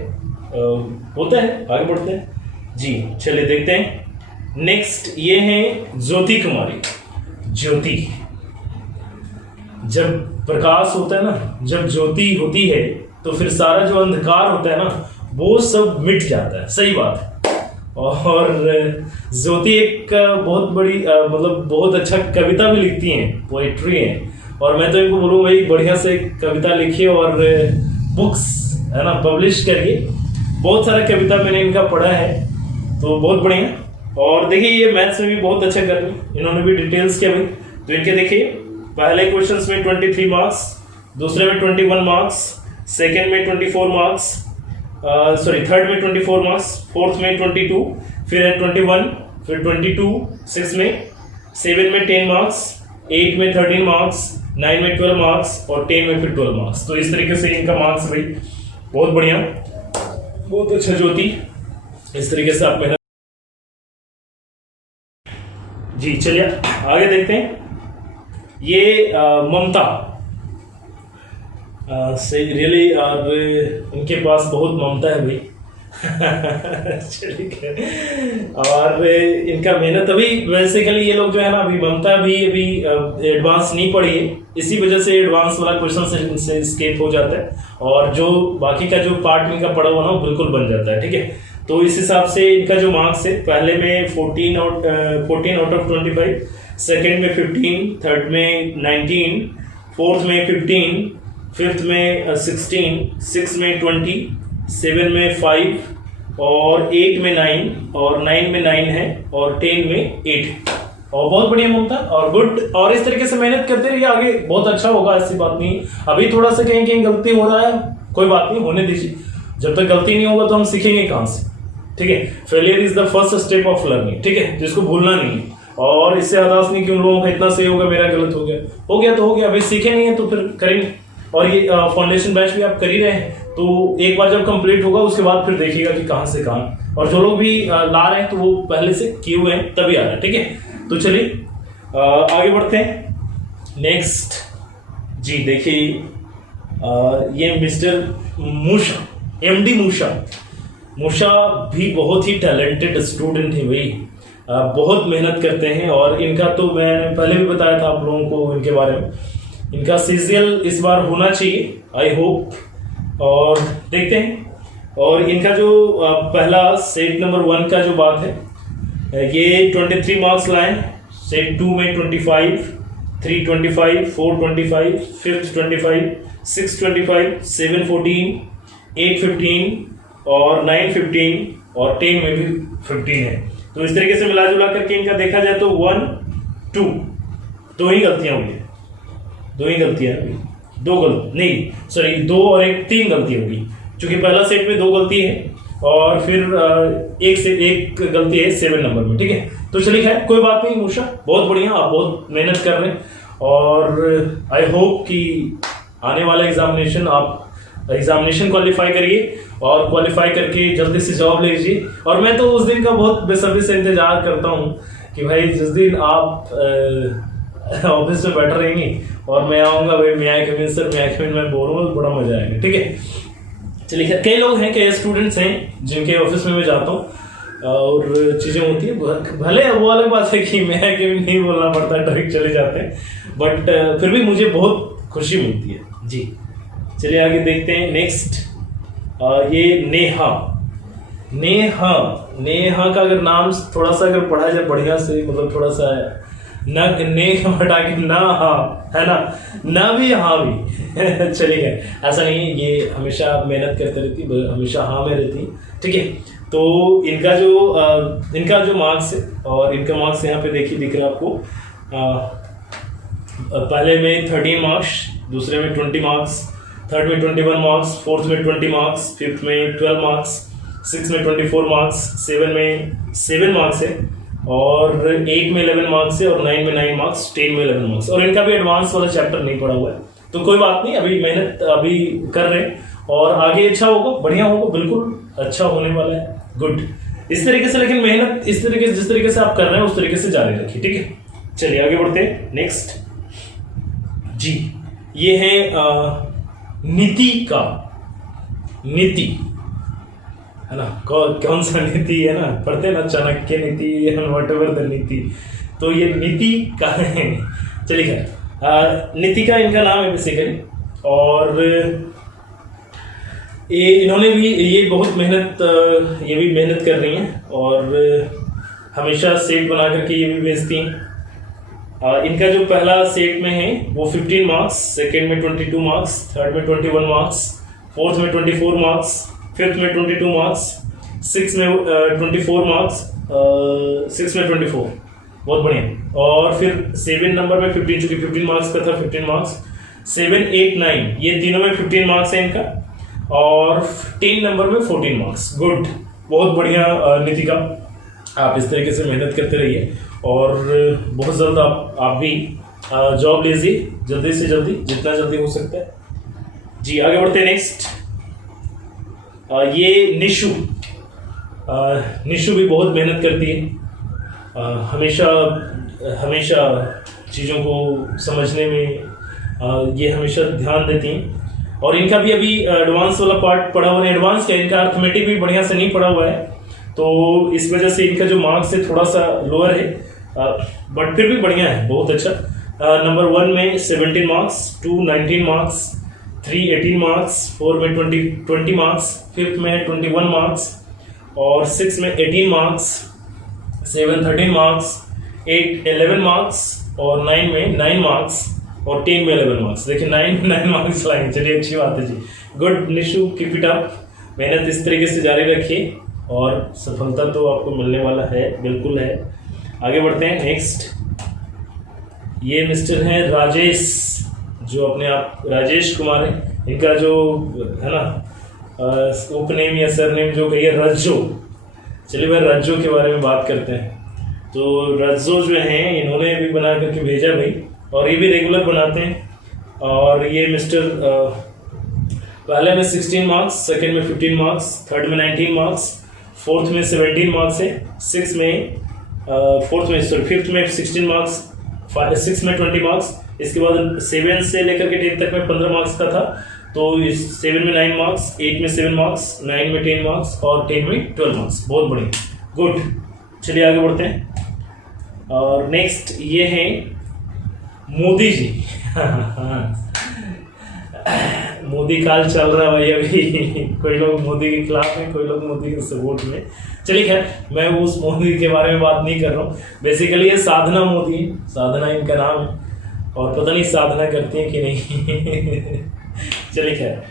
होता है, आगे बढ़ते हैं जी। चलिए देखते हैं नेक्स्ट। ये है ज्योति कुमारी। ज्योति, जब प्रकाश होता है ना, जब ज्योति होती है तो फिर सारा जो अंधकार होता है ना वो सब मिट जाता है, सही बात है। और ज्योति एक बहुत बड़ी मतलब बहुत अच्छा कविता भी लिखती हैं, पोएट्री है। और मैं तो इनको बोलूँ भाई बढ़िया से कविता लिखिए और बुक्स है ना पब्लिश करिए। बहुत सारा कविता मैंने इनका पढ़ा है, तो बहुत बढ़िया। और देखिए ये मैथ्स में भी बहुत अच्छा कर रहे हैं, इन्होंने भी डिटेल्स किया भाई। तो इनके देखिए पहले क्वेश्चंस में 23 मार्क्स, दूसरे में 21 मार्क्स, सेकेंड में 24 मार्क्स, थर्ड में 24 मार्क्स, फोर्थ में 22, फिर है 21, फिर 22, 6 में, 7 में 10 मार्क्स, 8 में 13 मार्क्स, 9 में 12 मार्क्स, और 10 में फिर 12 मार्क्स। तो इस तरीके से इनका मार्क्स भाई बहुत बढ़िया, बहुत अच्छा ज्योति। इस तरीके से आप मेहनत जी। चलिए आगे देखते हैं। ये ममता से रियली, और उनके पास बहुत ममता है भाई। चलिए, और इनका मेहनत अभी बेसिकली ये लोग जो है ना, अभी ममता भी अभी एडवांस नहीं पढ़ी है, इसी वजह से एडवांस वाला क्वेश्चन से स्केप हो जाता है, और जो बाकी का जो पार्ट इनका पढ़ा हुआ ना बिल्कुल बन जाता है, ठीक है। तो इस हिसाब से इनका जो मार्क्स है, पहले में 14 आउट ऑफ 25, सेकेंड में 15, थर्ड में 19, फोर्थ में 15, फिफ्थ में 16, सिक्स में 20, 7 में 5, और 8 में 9, और 9 में 9 है, और 10 में 8। और बहुत बढ़िया ममता, और गुड। और इस तरीके से मेहनत करते रहिए, आगे बहुत अच्छा होगा, ऐसी बात नहीं। अभी थोड़ा सा कहीं कहीं गलती हो रहा है, कोई बात नहीं, होने दीजिए। जब तक गलती नहीं होगा तो हम सीखेंगे कहाँ से, ठीक है। Failure is the first step of learning, ठीक है, जिसको भूलना नहीं है। और इससे हताश नहीं कि उन लोगों का इतना सही होगा, मेरा गलत हो गया तो हो गया, अभी सीखे नहीं है तो फिर करेंगे। और ये फाउंडेशन बैच भी आप कर ही रहे हैं, तो एक बार जब कंप्लीट होगा उसके बाद फिर देखिएगा कि कहाँ से कहाँ। और जो लोग भी ला रहे हैं तो वो पहले से किए हुए हैं तभी आ रहे हैं, ठीक है। तो चलिए आगे बढ़ते हैं नेक्स्ट जी। देखिए ये मिस्टर मूषा, MD मूषा भी बहुत ही टैलेंटेड स्टूडेंट है भाई, बहुत मेहनत करते हैं। और इनका तो मैं पहले भी बताया था आप लोगों को इनके बारे में, इनका CGL इस बार होना चाहिए, आई होप। और देखते हैं। और इनका जो पहला सेट नंबर 1 का जो बात है, ये 23 मार्क्स लाए, सेट 2 में 25, 3 25, 4 25, 5 25, 6 25, 7 14, 8 15, और 9 15, और 10 में भी 15 है। तो इस तरीके से मिला जुला करके इनका देखा जाए तो 1 2 दो ही गलतियां हुई, दो और एक 3 गलती होगी, क्योंकि पहला सेट में 2 गलती है, और फिर एक गलती है 7 नंबर में, ठीक है। तो चलिए खैर कोई बात नहीं मूषा, बहुत बढ़िया, आप बहुत मेहनत कर रहे हैं, और आई होप कि आने वाला एग्जामिनेशन आप एग्जामिनेशन क्वालिफाई करिए और क्वालिफाई करके जल्दी से जॉब लीजिए। और मैं तो उस दिन का बहुत बेसब्री से इंतजार करता हूँ कि भाई जिस दिन आप ऑफिस में बैठ रहेंगे और मैं आऊँगा, भाई मैं आई कमिन सर, मैं आई कमिन, मैं बोलूँगा, बड़ा मजा आएगा। ठीक है, चलिए। कई लोग हैं, कई स्टूडेंट्स हैं जिनके ऑफिस में मैं जाता हूँ और चीज़ें होती है, भले वो अलग बात है कि मैं आई कमिन नहीं बोलना पड़ता, डायरेक्ट चले जाते हैं, बट फिर भी मुझे बहुत खुशी मिलती है जी। चलिए आगे देखते हैं। नेक्स्ट ये नेहा। नेहा, नेहा का अगर नाम थोड़ा सा अगर पढ़ा जाए बढ़िया से, मतलब थोड़ा सा न ने हटा के ना, हाँ है ना भी हाँ भी चलिए, ऐसा नहीं है, ये हमेशा मेहनत करते रहती, हमेशा हाँ में रहती। ठीक है, तो इनका जो मार्क्स है, और इनका मार्क्स यहाँ पे देखिए दिख रहा है आपको। पहले में 13 मार्क्स, दूसरे में 20 मार्क्स, थर्ड में 21 मार्क्स, फोर्थ में 20 मार्क्स, फिफ्थ में 12 मार्क्स, सिक्स में 24 मार्क्स, सेवन में 7 मार्क्स है, और 8 में 11 मार्क्स है, और 9 में 9 मार्क्स, 10 में 11 मार्क्स। और इनका भी एडवांस वाला चैप्टर नहीं पढ़ा हुआ है, तो कोई बात नहीं, अभी मेहनत अभी कर रहे हैं और आगे अच्छा होगा, बढ़िया होगा, बिल्कुल अच्छा होने वाला है। गुड, इस तरीके से, लेकिन मेहनत इस तरीके से, जिस तरीके से आप कर रहे हैं उस तरीके से जारी रखिए। ठीक है, चलिए आगे बढ़ते हैं। नेक्स्ट जी, ये है नीति का, नीति है ना, कौन सा नीति है ना, पढ़ते हैं ना, चाणक्य नीति, व्हाटएवर द नीति, तो ये नीति का है। चलिए खैर, नीति का इनका नाम है बेसिकली, और इन्होंने भी ये बहुत मेहनत, ये भी मेहनत कर रही हैं और हमेशा सेट बना करके ये भी भेजती हैं। इनका जो पहला सेट में है वो 15 मार्क्स, सेकेंड में 22 मार्क्स, थर्ड में 21 मार्क्स, फोर्थ में 24 मार्क्स, फिफ्थ में 22 मार्क्स, सिक्स में 24 मार्क्स, सिक्स में 24, बहुत बढ़िया। और फिर 7 नंबर में 15, चूंकि 15 मार्क्स का था, 15 मार्क्स, 7, 8, 9 ये तीनों में 15 मार्क्स है इनका, और 10 नंबर में 14 मार्क्स। गुड, बहुत बढ़िया नीति का, आप इस तरीके से मेहनत करते रहिए और बहुत जल्द आप भी जॉब लीजिए, जल्दी से जल्दी, जितना जल्दी हो सकता है जी। आगे बढ़ते हैं। नेक्स्ट ये निशु। निशु भी बहुत मेहनत करती है, हमेशा चीज़ों को समझने में ये हमेशा ध्यान देती हैं, और इनका भी अभी एडवांस वाला पार्ट पढ़ा हुआ है। एडवांस क्या, इनका अर्थमेटिक भी बढ़िया से नहीं पढ़ा हुआ है, तो इस वजह से इनका जो मार्क्स है थोड़ा सा लोअर है, बट फिर भी बढ़िया है, बहुत अच्छा। नंबर 1 में 17 मार्क्स, 2 19 मार्क्स, 3 18 मार्क्स, 4 में 20 मार्क्स, फिफ्थ में 21 मार्क्स, और 6 में 18 मार्क्स, 7 13 मार्क्स, 8 11 मार्क्स, और 9 में 9 मार्क्स, और 10 में 11 मार्क्स। देखिए 9 में 9 मार्क्स लाएंगे, चलिए अच्छी बात है जी। Good Nishu, keep it up, मेहनत इस तरीके से जारी रखिए और सफलता तो आपको मिलने वाला है, बिल्कुल है। आगे बढ़ते हैं। नेक्स्ट ये मिस्टर हैं राजेश, जो अपने आप राजेश कुमार है, इनका जो है ना उपनेम या सरनेम जो कहिए रज्जो। चलिए भाई रज्जो के बारे में बात करते हैं। तो रज्जो जो हैं इन्होंने भी बना करके भेजा भाई, और ये भी रेगुलर बनाते हैं। और ये मिस्टर पहले में 16 मार्क्स, सेकेंड में 15 मार्क्स, थर्ड में 19 मार्क्स, फोर्थ में 17 मार्क्स है, फिफ्थ में 16 मार्क्स, सिक्स में 20 मार्क्स, इसके बाद 7 से लेकर के 10 तक में 15 मार्क्स का था, तो इस 7 में 9 मार्क्स, 8 में 7 मार्क्स, 9 में 10 मार्क्स, और 10 में 12 मार्क्स। बहुत बढ़िया, गुड। चलिए आगे बढ़ते हैं। और नेक्स्ट ये हैं मोदी जी। मोदी काल चल रहा है भाई अभी। कोई लोग मोदी के खिलाफ हैं, कोई लोग मोदी के सपोर्ट में। चलिए खैर, मैं उस मोदी के बारे में बात नहीं कर रहा हूँ। बेसिकली ये साधना मोदी, साधना इनका नाम है, और पता नहीं साधना करती हैं कि नहीं। चलिए खैर,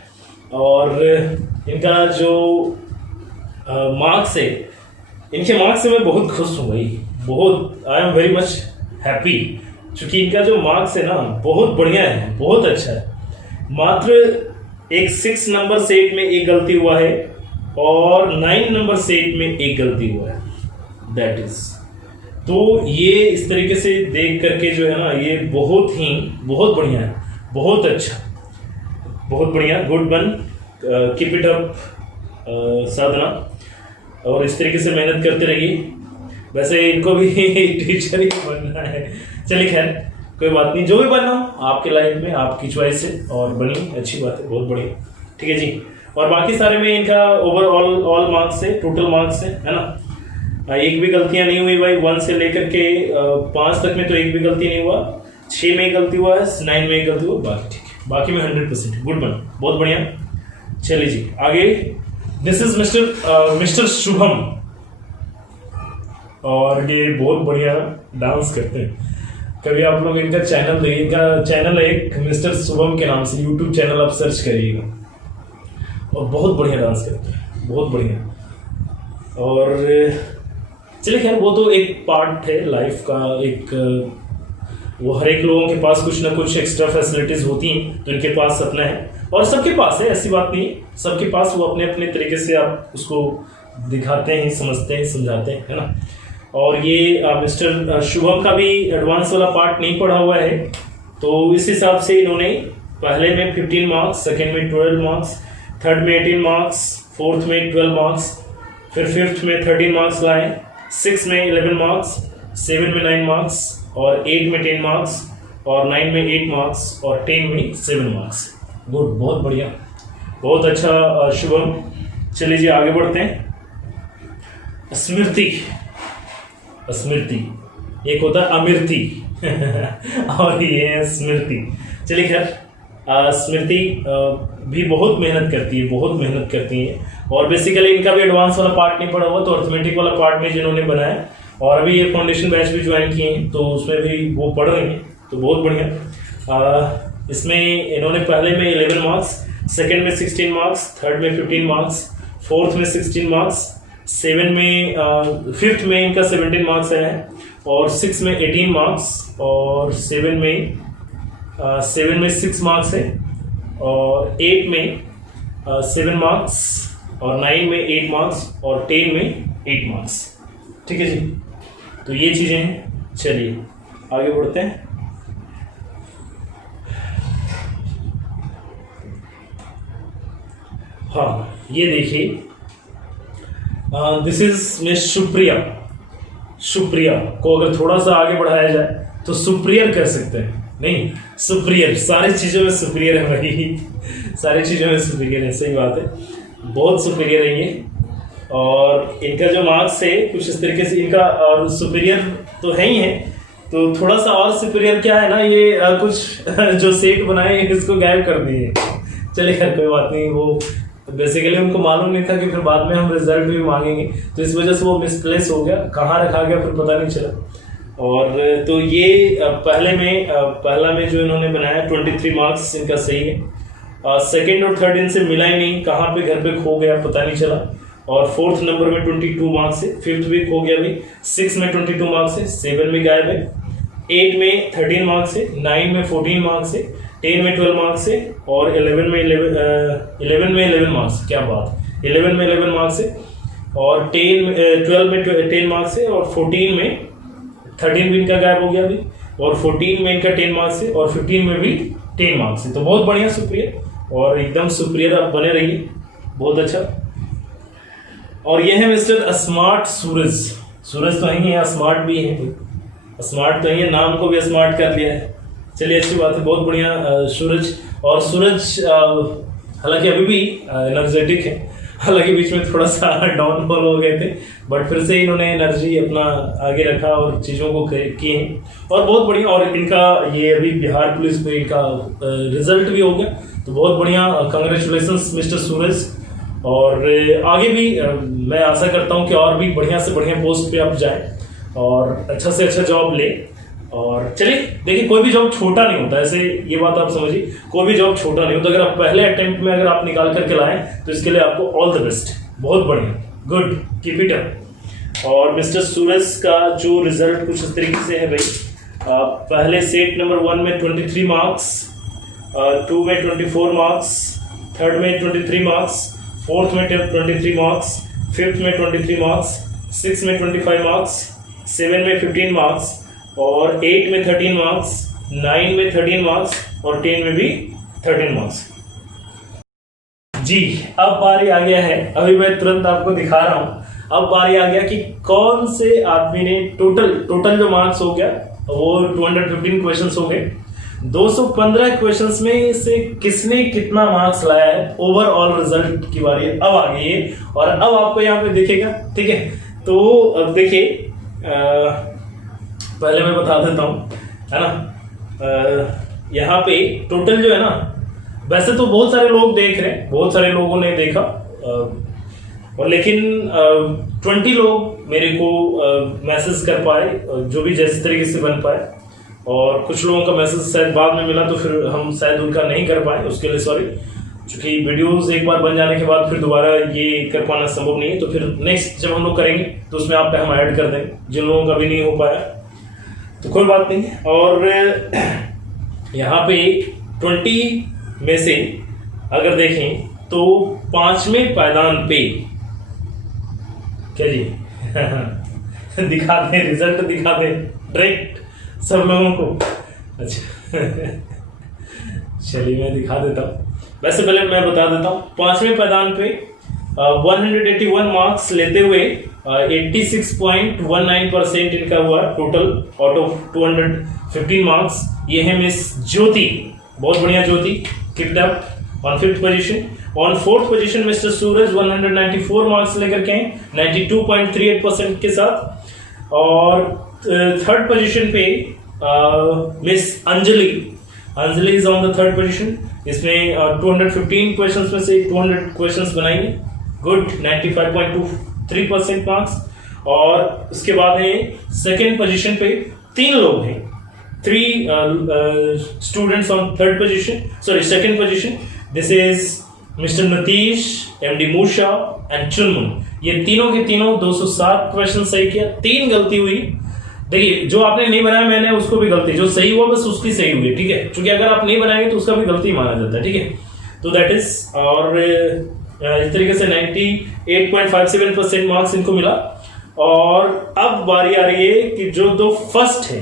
और इनका जो मार्क्स है, इनके मार्क्स से मैं बहुत खुश हूँ भाई, बहुत, I am very much happy, क्योंकि इनका जो मार्क्स है ना बहुत बढ़िया है, बहुत अच्छा है। मात्र एक 6 नंबर सेट में एक गलती हुआ है, और 9 नंबर सेट में एक गलती हुआ है, दैट इज। तो ये इस तरीके से देख करके जो है ना, ये बहुत बढ़िया है, बहुत अच्छा। बहुत बढ़िया, good one, keep it up Sadhana, और इस तरीके से मेहनत करते रहिए। वैसे इनको भी टीचर ही बनना है, चलिए खैर कोई बात नहीं, जो भी बनना हो आपके लाइफ में आपकी चॉइस है, और बनी अच्छी बात है, बहुत बढ़िया, ठीक है जी। और बाकी सारे में इनका ओवरऑल ऑल मार्क्स है, टोटल मार्क्स है ना। एक भी गलतियां नहीं हुई भाई, 1 से लेकर के 5 तक में तो एक भी गलती नहीं हुआ, 6 में एक गलती हुआ है, 9 में एक गलती हुआ, बाकी ठीक है, बाकी में 100% गुड वन, बहुत बढ़िया। चलिए जी आगे, दिस इज मिस्टर शुभम, और ये बहुत बढ़िया डांस करते हैं। कभी आप लोग इनका चैनल देखिए, इनका चैनल है एक मिस्टर शुभम के नाम से, यूट्यूब चैनल आप सर्च करिएगा, और बहुत बढ़िया डांस करते हैं, बहुत बढ़िया। और चलिए खैर वो तो एक पार्ट है लाइफ का, एक वो हर एक लोगों के पास कुछ ना कुछ एक्स्ट्रा फैसिलिटीज होती हैं, तो इनके पास अपना है, और सबके पास है, ऐसी बात नहीं है, सबके पास वो अपने अपने तरीके से आप उसको दिखाते हैं, समझते हैं, समझाते हैं, है ना। और ये मिस्टर शुभम का भी एडवांस वाला पार्ट नहीं पढ़ा हुआ है, तो इस हिसाब से इन्होंने पहले में 15 मार्क्स, सेकेंड में 12 मार्क्स, थर्ड में 18 मार्क्स, फोर्थ में 12 मार्क्स, फिर फिफ्थ में 13 मार्क्स लाए, 6 में 11 मार्क्स, 7 में 9 मार्क्स, और 8 में 10 मार्क्स, और 9 में 8 मार्क्स, और 10 में 7 मार्क्स। गुड, बहुत बढ़िया, बहुत अच्छा शुभम। चलिए जी आगे बढ़ते हैं। स्मृति, स्मृति, एक होता है अमृति और ये है स्मृति। चलिए खैर स्मृति भी बहुत मेहनत करती है, बहुत मेहनत करती है, और बेसिकली इनका भी एडवांस वाला पार्ट नहीं पढ़ा हुआ, तो अर्थमेटिक वाला पार्ट में जिन्होंने बनाया, और अभी ये फाउंडेशन बैच भी ज्वाइन किए हैं, तो उसमें भी वो पढ़ रहे हैं, तो बहुत बढ़िया। इसमें इन्होंने पहले में 11 मार्क्स, सेकेंड में 16 मार्क्स, थर्ड में 15 मार्क्स, फोर्थ में 16 मार्क्स, 7 में फिफ्थ में इनका 17 मार्क्स आया है, और 6 में 18 मार्क्स, और 7 में 6 मार्क्स है, और 8 में 7 मार्क्स, और 9 में 8 मार्क्स, और 10 में 8 मार्क्स। ठीक है जी, तो ये चीज़ें हैं। चलिए आगे बढ़ते हैं। हाँ ये देखिए, this is miss Supriya. Supriya को अगर थोड़ा सा आगे बढ़ाया जाए तो सुप्रियर कर सकते हैं, नहीं सुप्रियर, सारी चीज़ों में सुप्रियर है भाई, सारी चीज़ों में सुप्रियर है, सही बात है, बहुत सुप्रियर है ये। और इनका जो मार्क्स है कुछ इस तरीके से इनका, और सुपीरियर तो है ही है, तो थोड़ा सा और सुपीरियर क्या है ना, ये कुछ जो सेट बनाए इसको गायब कर दिए। चलिए खैर कोई बात नहीं, वो बेसिकली उनको मालूम नहीं था कि फिर बाद में हम रिजल्ट भी मांगेंगे, तो इस वजह से वो मिसप्लेस हो गया, कहाँ रखा गया फिर पता नहीं चला। और तो ये पहला में जो इन्होंने बनाया 23 मार्क्स इनका सही है, सेकेंड और थर्ड इनसे मिला ही नहीं, कहाँ पे घर पे खो गया पता नहीं चला। और फोर्थ नंबर में 22 मार्क्स है, फिफ्थ भी खो गया भी, 6 में 22 मार्क्स है, 7 में गायब है, 8 में 13 मार्क्स है, 9 में 14 मार्क्स है, 10 में 12 मार्क्स है, और 11 में 11 मार्क्स, क्या बात, 11 में 11 मार्क्स है, और 12 में 10 मार्क्स है, और 14 में 13 भी इनका गायब हो गया अभी, और 14 में इनका 10 मार्क्स है, और 15 में भी 10 मार्क्स है। तो बहुत बढ़िया सुप्रियर, और एकदम सुप्रियर आप बने रहिए, बहुत अच्छा। और ये है मिस्टर स्मार्ट सूरज। सूरज तो ही है, स्मार्ट भी है, स्मार्ट तो ही है, नाम को भी स्मार्ट कर लिया है। चलिए अच्छी बात है, बहुत बढ़िया सूरज। और सूरज हालांकि अभी भी एनर्जेटिक है, हालांकि बीच में थोड़ा सा डाउनफॉल हो गए थे, बट फिर से इन्होंने एनर्जी अपना आगे रखा और चीज़ों को किए हैं, और बहुत बढ़िया। और इनका ये अभी बिहार पुलिस में इनका रिजल्ट भी हो गया, तो बहुत बढ़िया, कंग्रेचुलेशंस मिस्टर सूरज। और आगे भी मैं आशा करता हूं कि और भी बढ़िया से बढ़िया पोस्ट पे आप जाएं और अच्छा से अच्छा जॉब ले। और चलिए देखिए, कोई भी जॉब छोटा नहीं होता, ऐसे ये बात आप समझिए, कोई भी जॉब छोटा नहीं होता। अगर आप पहले अटेम्प्ट में अगर आप निकाल करके लाएं तो इसके लिए आपको ऑल द बेस्ट, बहुत बढ़िया, गुड, कीप इट अप। और मिस्टर सूरज का जो रिजल्ट कुछ इस तरीके से है भाई, पहले सेट नंबर 1 में 23 मार्क्स, 2 में 24 मार्क्स, थर्ड में 23 मार्क्स, फोर्थ में 23 मार्क्स, फिफ्थ में 23 मार्क्स, 6 में 25 मार्क्स, 7 में 15 मार्क्स, और 8 में 13 मार्क्स, 9 में 13 मार्क्स, और 10 में भी 13 मार्क्स। जी, अब बारी आ गया है, अभी मैं तुरंत आपको दिखा रहा हूँ। अब बारी आ गया कि कौन से आदमी ने टोटल जो मार्क्स हो गया वो 215 क्वेश्चंस हो गए। 215 क्वेश्चंस में से किसने कितना मार्क्स लाया है, ओवरऑल रिजल्ट की बारी है। अब आ गई है और अब आपको यहाँ पे दिखेगा, ठीक है। तो अब देखिए, पहले मैं बता देता हूँ, है ना। यहाँ पे टोटल जो है ना, वैसे तो बहुत सारे लोग देख रहे हैं, बहुत सारे लोगों ने देखा, और लेकिन 20 लोग मेरे को मैसेज कर पाए, जो भी जैसे तरीके से बन पाए, और कुछ लोगों का मैसेज शायद बाद में मिला तो फिर हम शायद उनका नहीं कर पाए, उसके लिए सॉरी। क्योंकि वीडियोस एक बार बन जाने के बाद फिर दोबारा ये कर पाना संभव नहीं है, तो फिर नेक्स्ट जब हम लोग करेंगे तो उसमें आप पे हम ऐड कर देंगे, जिन लोगों का भी नहीं हो पाया तो कोई बात नहीं। और यहाँ पे 20 में से अगर देखें तो 5वें पायदान पे, क्या जी दिखा दें, रिजल्ट दिखा दें डायरेक्ट सब लोगों को। अच्छा चलिए मैं दिखा देता हूँ। वैसे पहले मैं बता देता हूँ, 5वें पायदान पे 181 मार्क्स लेते हुए 86.19% इनका हुआ टोटल आउट ऑफ 215 मार्क्स। ये है मिस ज्योति, बहुत बढ़िया Jyoti, keep it up on 5th position. On 4th position mister Suraj 194 marks लेकर के 92.38% के साथ। और 3rd पोजीशन पे miss Anjali is on the 3rd position. इसमें 215 क्वेश्चंस में से 200 क्वेश्चंस बनाएंगे, गुड, 95.23% मार्क्स। और उसके बाद है 2nd पोजीशन पे 3 लोग हैं, 3 students on 3rd position, sorry 2nd position. This is Mr. Natish, MD Musha and Chunmun. ये तीनों के तीनों 207 क्वेश्चन सही किया, 3 गलती हुई। देखिए, जो आपने नहीं बनाया मैंने उसको भी गलती, जो सही हुआ बस उसकी सही हुई, ठीक है। क्योंकि अगर आप नहीं बनाएंगे तो उसका भी गलती माना जाता है, ठीक है। तो दैट इज, और इस तरीके से 98.57% मार्क्स इनको मिला। और अब बारी आ रही है कि जो 2 फर्स्ट है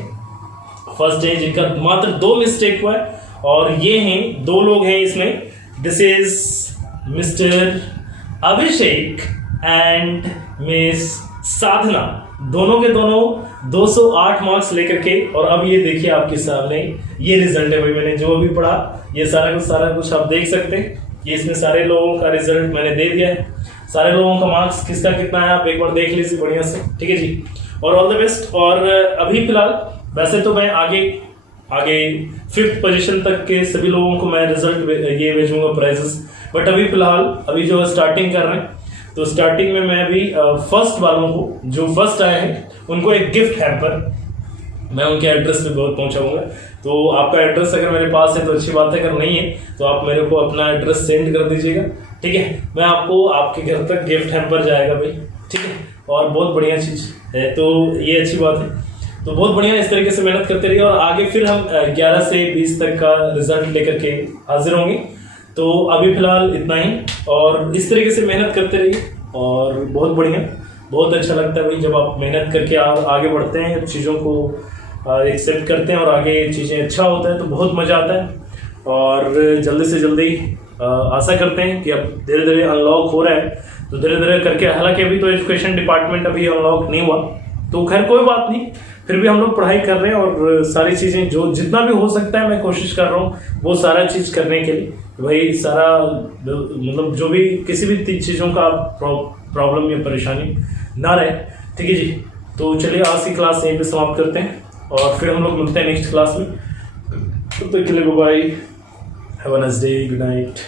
जिनका मात्र 2 मिस्टेक हुआ है, और ये हैं 2 लोग हैं इसमें। This is mister Abhishek and miss Sadhana, दोनों के दोनों 208 मार्क्स लेकर के। और अब ये देखिए आपके सामने ये रिजल्ट है भाई, मैंने जो भी पढ़ा ये सारा कुछ आप देख सकते हैं। ये इसमें सारे लोगों का रिजल्ट मैंने दे दिया है, सारे लोगों का मार्क्स किसका कितना है आप एक बार देख लीजिए बढ़िया से, ठीक है जी। और ऑल द बेस्ट। और अभी फिलहाल वैसे तो मैं आगे 5th पोजीशन तक के सभी लोगों को मैं रिजल्ट ये भेजूंगा प्राइजेस, बट अभी फिलहाल अभी जो स्टार्टिंग कर रहे हैं तो स्टार्टिंग में मैं अभी फर्स्ट वालों को, जो फर्स्ट आए हैं उनको एक गिफ्ट हैम्पर मैं उनके एड्रेस पे बहुत पहुंचाऊंगा। तो आपका एड्रेस अगर मेरे पास है तो अच्छी बात है, अगर नहीं है तो आप मेरे को अपना एड्रेस सेंड कर दीजिएगा, ठीक है। मैं आपको आपके घर तक गिफ्ट हैम्पर जाएगा भाई, ठीक है। और बहुत बढ़िया चीज़ है, तो ये अच्छी बात है। तो बहुत बढ़िया, इस तरीके से मेहनत करते रहिए और आगे फिर हम 11 से 20 तक का रिजल्ट लेकर के हाजिर होंगे। तो अभी फिलहाल इतना ही, और इस तरीके से मेहनत करते रहिए। और बहुत बढ़िया, बहुत अच्छा लगता है भाई जब आप मेहनत करके आगे बढ़ते हैं, चीज़ों को एक्सेप्ट करते हैं और आगे चीज़ें अच्छा होता है तो बहुत मज़ा आता है। और जल्दी से जल्दी आशा करते हैं कि अब धीरे धीरे अनलॉक हो रहा है, तो धीरे धीरे करके, हालांकि अभी तो एजुकेशन डिपार्टमेंट अभी अनलॉक नहीं हुआ, तो खैर कोई बात नहीं, फिर भी हम लोग पढ़ाई कर रहे हैं और सारी चीज़ें जो जितना भी हो सकता है मैं कोशिश कर रहा हूँ वो सारा चीज़ करने के लिए। भाई सारा मतलब जो भी किसी भी चीज़ों का प्रॉब्लम या परेशानी ना रहे, ठीक है जी। तो चलिए आज की क्लास यहीं पे समाप्त करते हैं और फिर हम लोग मिलते हैं नेक्स्ट क्लास में। तब तक के लिए bye, have a nice day, good night.